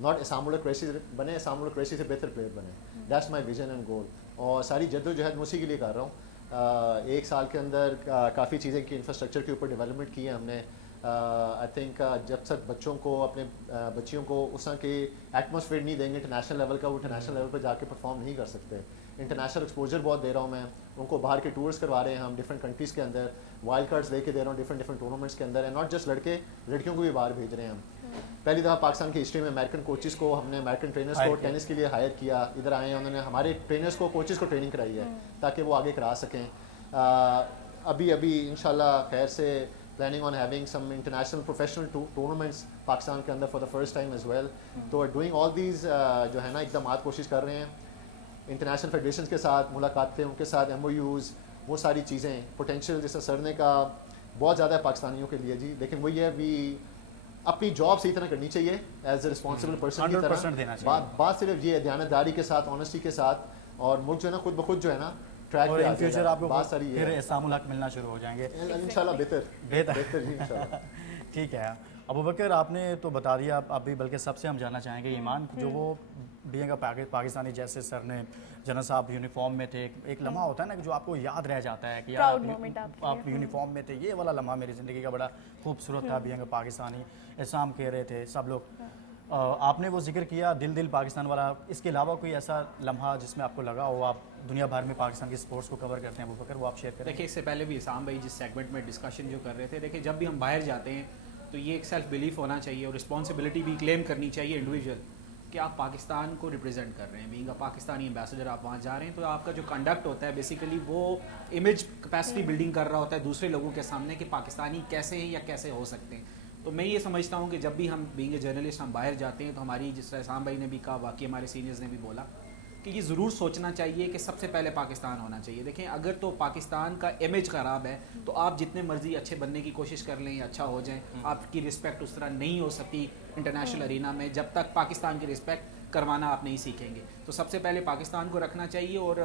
ناٹ عصام الحق قریشی بنے، عصام الحق قریشی سے بہتر پلیئر بنے. دیٹس مائی ویژن اینڈ گول. اور ساری جدوجہد میں اسی کے لیے کر رہا ہوں. ایک سال کے اندر کافی چیزیں کی، انفراسٹرکچر کے اوپر ڈیولپمنٹ کی ہے ہم نے. آئی تھنک جب تک بچوں کو، اپنے بچیوں کو اس طرح کے ایٹماسفیئر نہیں دیں گے انٹرنیشنل لیول کا، وہ انٹرنیشنل لیول پہ جا کے پرفارم نہیں کر سکتے. انٹرنیشنل ایکسپوجر بہت دے رہا ہوں میں ان کو، باہر کے ٹورس کروا رہے ہیں ہم ڈفرنٹ کنٹریز کے اندر، وائلڈ کارڈز لے کے دے رہا ہوں ڈفرنٹ ٹورنامنٹس کے اندر. اینڈ ناٹ جسٹ لڑکے، لڑکیوں کو بھی باہر بھیج رہے ہیں ہم. پہلی دفعہ پاکستان کی ہسٹری میں امریکن کوچز کو ہم نے، امریکن ٹرینرز کو ٹینس کے لیے ہائر کیا. ادھر آئے ہیں، انہوں نے ہمارے ٹرینرز کو، کوچز کو ٹریننگ کرائی ہے تاکہ وہ آگے کرا سکیں. ابھی انشاءاللہ خیر سے planning on having some international professional tournaments Pakistan کے اندر for the first time as well. تو doing all these جو ہے نا اقدامات کوشش کر رہے ہیں. انٹرنیشنل فیڈریشنز کے ساتھ ملاقاتیں، ان کے ساتھ MOUs، وہ ساری چیزیں. پوٹینشیل جیسے سرنے کا بہت زیادہ ہے پاکستانیوں کے لیے جی، لیکن وہی ہے بھی اپنی جاب صحیح طرح کرنی چاہیے ایز اے رسپانسبل پرسن کی طرح. بات صرف یہ ہے دیانتداری کے ساتھ، آنیسٹی کے ساتھ، اور ملک جو ہے نا خود بخود جو ہے نا ٹریک پہ آ جائے گا. آپ کو بات ساری پھر عصام الحق ملنا شروع ہو جائیں گے انشاءاللہ. بہتر جی انشاءاللہ. ٹھیک ہے ابوبکر، آپ نے تو بتا دیا، اب بھی بلکہ سب سے ہم جاننا چاہیں گے ایمان، جو وہ بینگ اے پاکستانی جیسے سر نے جنرل صاحب یونیفارم میں تھے, ایک لمحہ ہوتا ہے نا کہ جو آپ کو یاد رہ جاتا ہے کہ یار آپ یونیفارم میں تھے, یہ والا لمحہ میری زندگی کا بڑا خوبصورت تھا بینگ اے پاکستانی. احسام کہہ رہے تھے سب لوگ, آپ نے وہ ذکر کیا دل پاکستان والا, اس کے علاوہ کوئی ایسا لمحہ جس میں آپ کو لگا ہو, آپ دنیا بھر میں پاکستان کی سپورٹس کو کور کرتے ہیں ابو بکر, وہ آپ شیئر کریں. دیکھیے اس سے پہلے بھی احسام بھائی جس سیگمنٹ میں ڈسکشن جو کر رہے تھے, دیکھیں جب بھی ہم باہر جاتے ہیں تو یہ ایک سیلف بلیف ہونا چاہیے اور رسپانسبلٹی بھی کلیم کرنی چاہیے انڈیویجول کہ آپ پاکستان کو ریپرزینٹ کر رہے ہیں. بینگ اے پاکستانی ایمبیسڈر آپ وہاں جا رہے ہیں تو آپ کا جو کنڈکٹ ہوتا ہے بیسیکلی وہ امیج کیپیسٹی بلڈنگ کر رہا ہوتا ہے دوسرے لوگوں کے سامنے کہ پاکستانی کیسے ہیں یا کیسے ہو سکتے ہیں. تو میں یہ سمجھتا ہوں کہ جب بھی ہم بینگ اے جرنلسٹ ہم باہر جاتے ہیں تو ہماری, جس طرح احسام بھائی نے بھی کہا, باقی ہمارے سینئرز نے بھی بولا کہ یہ ضرور سوچنا چاہیے کہ سب سے پہلے پاکستان ہونا چاہیے. دیکھیں اگر تو پاکستان کا امیج خراب ہے تو آپ جتنے مرضی اچھے بننے کی کوشش کر لیں یا اچھا ہو جائیں, آپ کی رسپیکٹ اس طرح نہیں ہو سکتی انٹرنیشنل ارینا میں جب تک پاکستان کی رسپیکٹ کروانا آپ نہیں سیکھیں گے. تو سب سے پہلے پاکستان کو رکھنا چاہیے. اور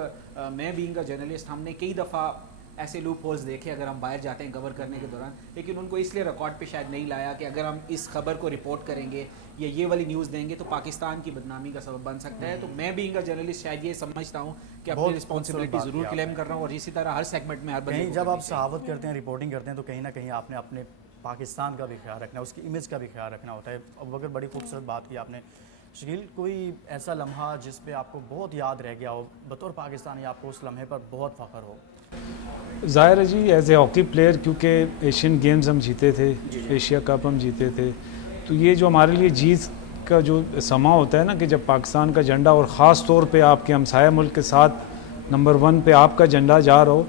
میں بینگ اے جرنلسٹ, ہم نے کئی دفعہ ایسے لوپ ہولز دیکھے اگر ہم باہر جاتے ہیں کور کرنے کے دوران, لیکن ان کو اس لیے ریکارڈ پہ شاید نہیں لایا کہ اگر ہم اس خبر کو رپورٹ کریں گے یا یہ والی نیوز دیں گے تو پاکستان کی بدنامی کا سبب بن سکتا ہے. تو میں بینگ اے جرنلسٹ شاید یہ سمجھتا ہوں کہ اپنی رسپانسبلٹی ضرور کلیم کر رہا ہوں, اور اسی طرح ہر سیگمنٹ میں ہر بندے جب آپ صحافت کرتے ہیں, رپورٹنگ کرتے ہیں, تو کہیں نہ کہیں آپ نے اپنے پاکستان کا بھی خیال رکھنا ہے, اس کی امیج کا بھی خیال رکھنا ہوتا ہے. اب اگر بڑی خوبصورت بات کی آپ نے. شکیل, کوئی ایسا لمحہ جس پہ آپ کو بہت یاد رہ گیا ہو بطور پاکستانی, آپ کو اس لمحے پر بہت فخر ہو؟ ظاہر ہے جی, ایز اے ہاکی پلیئر, کیونکہ ایشین گیمز ہم جیتے تھے, ایشیا کپ ہم جیتے تھے, تو یہ جو ہمارے لیے جیت کا جو سما ہوتا ہے نا کہ جب پاکستان کا جھنڈا, اور خاص طور پہ آپ کے ہمسایہ ملک کے ساتھ نمبر 1 پہ آپ کا جھنڈا جا رہا ہو,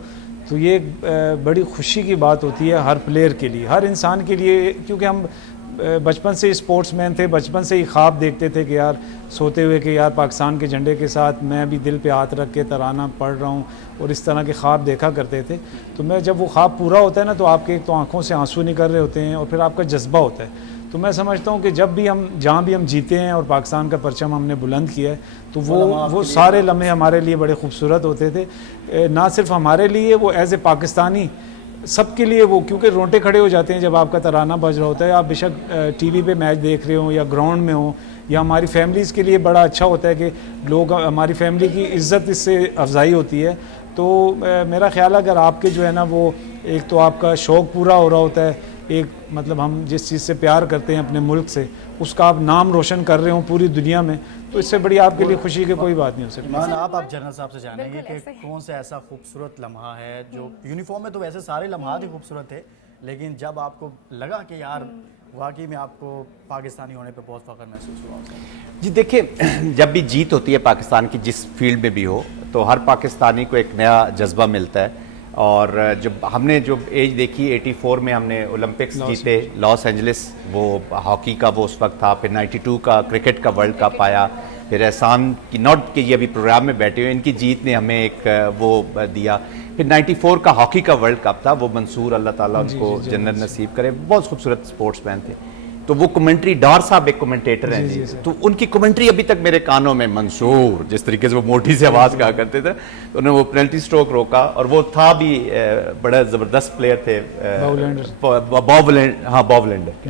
تو یہ ایک بڑی خوشی کی بات ہوتی ہے ہر پلیئر کے لیے, ہر انسان کے لیے. کیونکہ ہم بچپن سے اسپورٹس مین تھے, بچپن سے ہی خواب دیکھتے تھے کہ یار سوتے ہوئے کہ یار پاکستان کے جھنڈے کے ساتھ میں بھی دل پہ ہاتھ رکھ کے ترانہ پڑھ رہا ہوں, اور اس طرح کے خواب دیکھا کرتے تھے. تو میں جب وہ خواب پورا ہوتا ہے نا تو آپ کے ایک تو آنکھوں سے آنسو نکل رہے ہوتے ہیں, اور پھر آپ کا جذبہ ہوتا ہے. تو میں سمجھتا ہوں کہ جب بھی ہم جہاں بھی ہم جیتے ہیں اور پاکستان کا پرچم ہم نے بلند کیا ہے, تو وہ سارے لمحے ہمارے لیے بڑے خوبصورت ہوتے تھے. نہ صرف ہمارے لیے, وہ ایز اے پاکستانی سب کے لیے وہ, کیونکہ رونٹے کھڑے ہو جاتے ہیں جب آپ کا ترانہ بج رہا ہوتا ہے. آپ بے شک ٹی وی پہ میچ دیکھ رہے ہوں یا گراؤنڈ میں ہوں, یا ہماری فیملیز کے لیے بڑا اچھا ہوتا ہے کہ لوگ, ہماری فیملی کی عزت اس سے افزائی ہوتی ہے. تو میرا خیال ہے اگر آپ کے جو ہے نا وہ ایک تو آپ کا شوق پورا ہو رہا ہوتا ہے, ایک مطلب ہم جس چیز سے پیار کرتے ہیں اپنے ملک سے, اس کا آپ نام روشن کر رہے ہوں پوری دنیا میں, تو اس سے بڑی آپ کے لیے خوشی کی کوئی بات نہیں ہو سکتی. مان آپ جنرل صاحب سے جانیں گے کہ کون سا ایسا خوبصورت لمحہ ہے جو یونیفارم میں, تو ویسے سارے لمحات ہی خوبصورت تھے, لیکن جب آپ کو لگا کہ یار واقعی میں آپ کو پاکستانی ہونے پہ بہت فخر محسوس ہوا؟ جی دیکھیں, جب بھی جیت ہوتی ہے پاکستان کی جس فیلڈ میں بھی ہو, تو ہر پاکستانی کو ایک نیا جذبہ ملتا ہے. اور جب ہم نے جو ایج دیکھی 84 میں ہم نے اولمپکس جیتے لاس اینجلس, وہ ہاکی کا وہ اس وقت تھا, پھر 92 کا کرکٹ کا ورلڈ کپ آیا, پھر احسان کی نوٹ کہ یہ ابھی پروگرام میں بیٹھے ہوئے, ان کی جیت نے ہمیں ایک وہ دیا. پھر 94 کا ہاکی کا ورلڈ کپ تھا, وہ منصور اللہ تعالیٰ ان کو جنت نصیب کرے, بہت خوبصورت سپورٹس مین تھے. تو وہ کمنٹری, ڈار صاحب ایک کمنٹیٹر ہیں جی, تو ان کی کمنٹری ابھی تک میرے کانوں میں, منصور جس طریقے سے وہ موٹی سے آواز کہا کرتے تھے, تو انہوں نے وہ پینلٹی سٹروک روکا, اور وہ تھا بھی بڑا زبردست پلیئر تھے, بابلینڈر,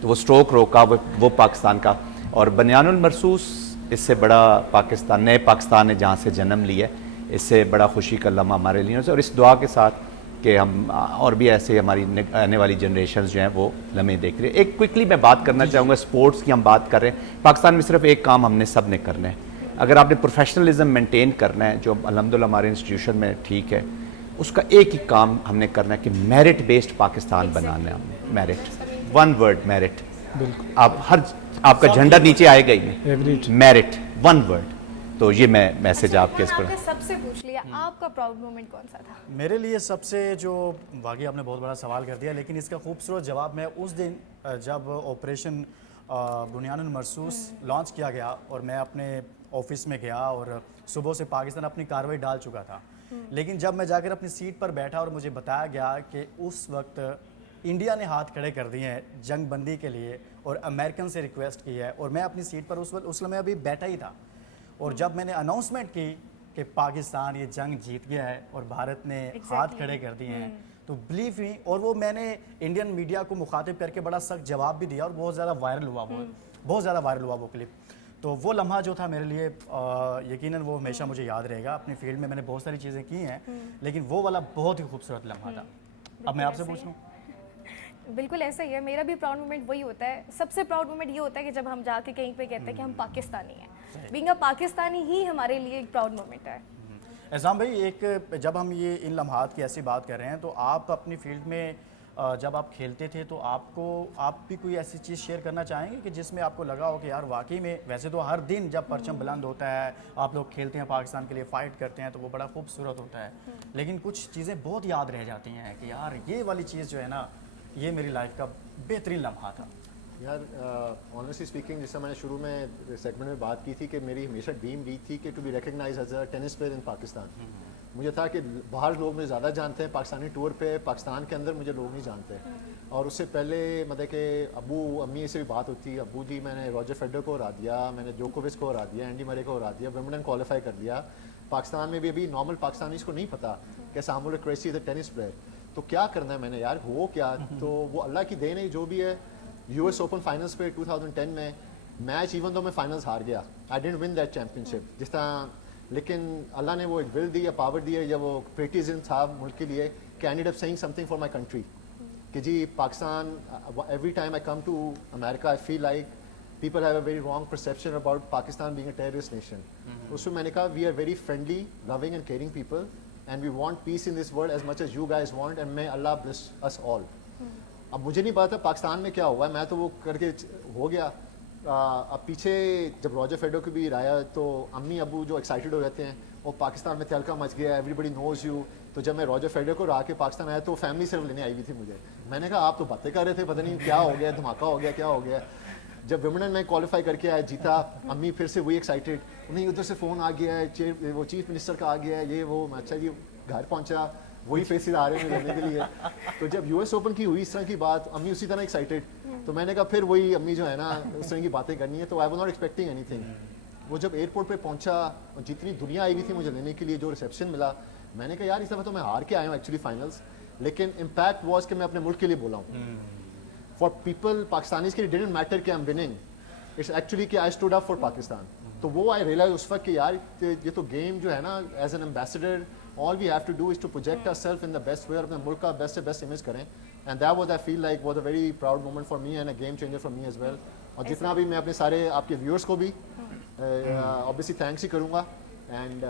تو وہ سٹروک روکا, وہ پاکستان کا. اور بنیان المرصوص, اس سے بڑا پاکستان, نئے پاکستان نے جہاں سے جنم لیا, اس سے بڑا خوشی کا لمحہ ہمارے لیے. اور اس دعا کے ساتھ کہ ہم اور بھی ایسے ہماری آنے والی جنریشنز جو ہیں وہ لمحے دیکھ رہے ہیں. ایک کوئکلی میں بات کرنا چاہوں گا, سپورٹس کی ہم بات کر رہے ہیں, پاکستان میں صرف ایک کام ہم نے سب نے کرنا ہے. اگر آپ نے پروفیشنلزم مینٹین کرنا ہے, جو الحمدللہ ہمارے انسٹیٹیوشن میں ٹھیک ہے, اس کا ایک ہی کام ہم نے کرنا ہے کہ میرٹ بیسڈ پاکستان بنانا ہے. Merit, one word merit. آپ کا جھنڈا نیچے آئے گا ہی, میرٹ, ون ورڈ. تو یہ میں میسج آپ کے اس پر. سب سے پوچھ لیا, آپ کا پراؤڈ مومنٹ کون سا تھا؟ میرے لیے سب سے جو, واقعی آپ نے بہت بڑا سوال کر دیا, لیکن اس کا خوبصورت جواب میں اس دن جب آپریشن بنیان المرصوص لانچ کیا گیا, اور میں اپنے آفس میں گیا, اور صبح سے پاکستان اپنی کارروائی ڈال چکا تھا, لیکن جب میں جا کر اپنی سیٹ پر بیٹھا اور مجھے بتایا گیا کہ اس وقت انڈیا نے ہاتھ کھڑے کر دیے ہیں جنگ بندی کے لیے, اور امریکن سے ریکویسٹ کی ہے, اور میں اپنی سیٹ پر اس لمحے ابھی بیٹھا ہی تھا, اور جب میں نے اناؤنسمنٹ کی کہ پاکستان یہ جنگ جیت گیا ہے اور بھارت نے ہاتھ کھڑے کر دیے ہیں, تو بلیو ہی, اور وہ میں نے انڈین میڈیا کو مخاطب کر کے بڑا سخت جواب بھی دیا, اور بہت زیادہ وائرل ہوا وہ کلپ. تو وہ لمحہ جو تھا میرے لیے یقیناً وہ ہمیشہ مجھے یاد رہے گا. اپنی فیلڈ میں میں نے بہت ساری چیزیں کی ہیں لیکن وہ والا بہت ہی خوبصورت لمحہ تھا. اب میں آپ سے پوچھ لوں. بالکل ایسا ہی ہے, میرا بھی پراؤڈ مومنٹ وہی ہوتا ہے. سب سے پراؤڈ مومنٹ یہ ہوتا ہے کہ جب ہم جا کے کہیں پہ کہتے ہیں کہ ہم پاکستانی ہیں. بینگ اے پاکستانی ہی ہمارے لیے ایک پراؤڈ مومنٹ ہے. احسان بھائی, ایک جب ہم یہ ان لمحات کی ایسی بات کر رہے ہیں تو آپ اپنی فیلڈ میں جب آپ کھیلتے تھے تو آپ بھی کوئی ایسی چیز شیئر کرنا چاہیں گے کہ جس میں آپ کو لگا ہو کہ یار واقعی میں, ویسے تو ہر دن جب پرچم بلند ہوتا ہے, آپ لوگ کھیلتے ہیں پاکستان کے لیے, فائٹ کرتے ہیں تو وہ بڑا خوبصورت ہوتا ہے, لیکن کچھ چیزیں بہت یاد رہ جاتی ہیں کہ یار یہ والی چیز جو ہے نا یہ میری لائف کا بہترین لمحہ تھا. یار آنیسٹلی اسپیکنگ, جس سے میں نے شروع میں سیگمنٹ میں بات کی تھی کہ میری ہمیشہ ڈریم رہی تھی کہ to be recognise as a tennis player in Pakistan. مجھے تھا کہ باہر لوگ مجھے زیادہ جانتے ہیں پاکستانی ٹور پہ, پاکستان کے اندر مجھے لوگ نہیں جانتے. اور اس سے پہلے مطلب کہ ابو امی سے بھی بات ہوتی, ابو جی میں نے راجر فیڈر کو ہرا دیا, میں نے جوکووچ کو ہرا دیا, اینڈی مرے کو ہرا دیا, ومبلڈن کوالیفائی کر دیا. پاکستان میں بھی ابھی نارمل پاکستانیز کو نہیں پتہ کہ سامول کریسی از اے ٹینس پلیئر. تو کیا کرنا ہے میں نے یار, ہو کیا. تو وہ اللہ کی دین ہے جو بھی ہے. یو ایس اوپن فائنلس پہ 2010 میں میچ, ایون دو میں فائنلس ہار گیا, I didn't win that championship جس طرح, لیکن اللہ نے وہ ایک ول دی, پاور دی ہے, یا وہ پیٹریزم تھا ملک کے لیے کہ I need up seeing something for my country. کہ جی Pakistan, every time I come to America I feel like people have a very wrong perception about Pakistan being a terrorist nation. اس میں نے کہا we are very friendly, loving and caring people, and we want peace in this world as much as you guys want, and may Allah bless us all. اب مجھے نہیں پتا پاکستان میں کیا ہوا ہے, میں تو وہ کر کے ہو گیا. اب پیچھے جب راجر فیڈر کو بھی رایا تو امی ابو جو ایکسائٹیڈ ہو جاتے ہیں, وہ پاکستان میں تہلکا مچ گیا, ایوری بڈی نوز یو. تو جب میں راجر فیڈر کو رہا کے پاکستان آیا تو فیملی صرف لینے آئی ہوئی تھی مجھے. میں نے کہا آپ تو باتیں کر رہے تھے, پتہ نہیں کیا ہو گیا, دھماکہ ہو گیا, کیا ہو گیا. جب ومبلڈن میں کوالیفائی کر کے آیا, جیتا, امی پھر سے وہی ایکسائٹیڈ, نہیں ادھر سے فون آ گیا ہے, وہ چیف منسٹر کا آ گیا ہے, یہ وہ. اچھا جی, گھر پہنچا, وہی فیسز آ رہے ہیں لینے کے لیے. تو جب یو ایس اوپن کی ہوئی اس طرح کی بات, امی اسی طرح ایکسائٹیڈ. تو میں نے کہا پھر وہی امی جو ہے نا اس طرح کی باتیں کرنی ہے. تو I was not expecting any thing. وہ جب ایئرپورٹ پہ پہنچا, جتنی دنیا آئی ہوئی تھی مجھے لینے کے لیے, جو ریسیپشن ملا, میں نے کہا یار اس دفعہ تو میں ہار کے آیا ہوں ایکچولی فائنلس, لیکن امپیکٹ واز کہ میں اپنے ملک کے لیے بولا ہوں. فار پیپل پاکستانیز کے لیے ڈیڈنٹ میٹر کہ I am winning, it's actually کہ I stood up for Pakistan. تو وہ آئی ریئلائز اس وقت کہ یار یہ تو گیم جو ہے نا, as an ambassador all we have to do is to project ourselves in the best way, اپنے ملک کا بیسٹ سے بیسٹ امیج کریں. and that was I feel like was a very proud moment for me and a game changer for me as well. اور جتنا بھی میں اپنے سارے آپ کے ویورز کو بھی obviously thanks ہی کروں گا, اینڈ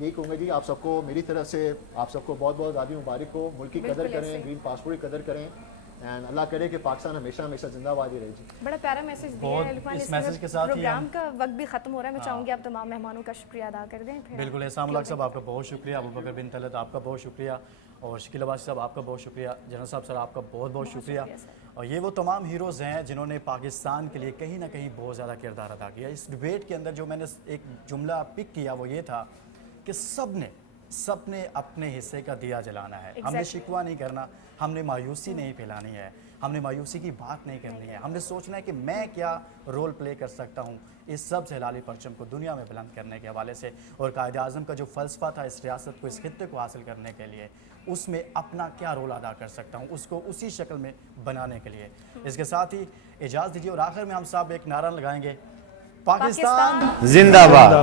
یہی کہوں گا جی آپ سب کو میری طرف سے, آپ سب کو بہت بہت آدھی مبارک ہو. ملک کی قدر کریں, گرین پاسپورٹ کی قدر کریں, اینڈ اللہ کرے کہ پاکستان ہمیشہ ہمیشہ زندہ باد ہی رہے. جی بڑا پیارا میسج دیا ہے لقمان. اس میسج کے ساتھ پروگرام کا وقت بھی ختم ہو رہا ہے. میں چاہوں گی آپ تمام مہمانوں کا شکریہ ادا کر دیں. بالکل احسان ملک صاحب آپ کا بہت شکریہ, ابوبکر بن طلعت آپ کا بہت شکریہ, اور شکیل عباسی صاحب آپ کا بہت شکریہ, جنرل صاحب سر آپ کا بہت بہت شکریہ. اور یہ وہ تمام ہیروز ہیں جنہوں نے پاکستان کے لیے کہیں نہ کہیں بہت زیادہ کردار ادا کیا. اس ڈبیٹ کے اندر جو میں نے ایک جملہ پک کیا وہ یہ تھا کہ سب نے اپنے حصے کا دیا جلانا ہے. ہم نے شکوہ نہیں کرنا, ہم نے مایوسی نہیں پھیلانی ہے, ہم نے مایوسی کی بات نہیں کرنی ہے. ہم نے سوچنا ہے کہ میں کیا رول پلے کر سکتا ہوں اس سب سے ہلالی پرچم کو دنیا میں بلند کرنے کے حوالے سے, اور قائد اعظم کا جو فلسفہ تھا اس ریاست کو, اس خطے کو حاصل کرنے کے لیے, اس میں اپنا کیا رول ادا کر سکتا ہوں, اس کو اسی شکل میں بنانے کے لیے. اس کے ساتھ ہی اجازت دیجیے, اور آخر میں ہم سب ایک نعرہ لگائیں گے, پاکستان زندہ باد.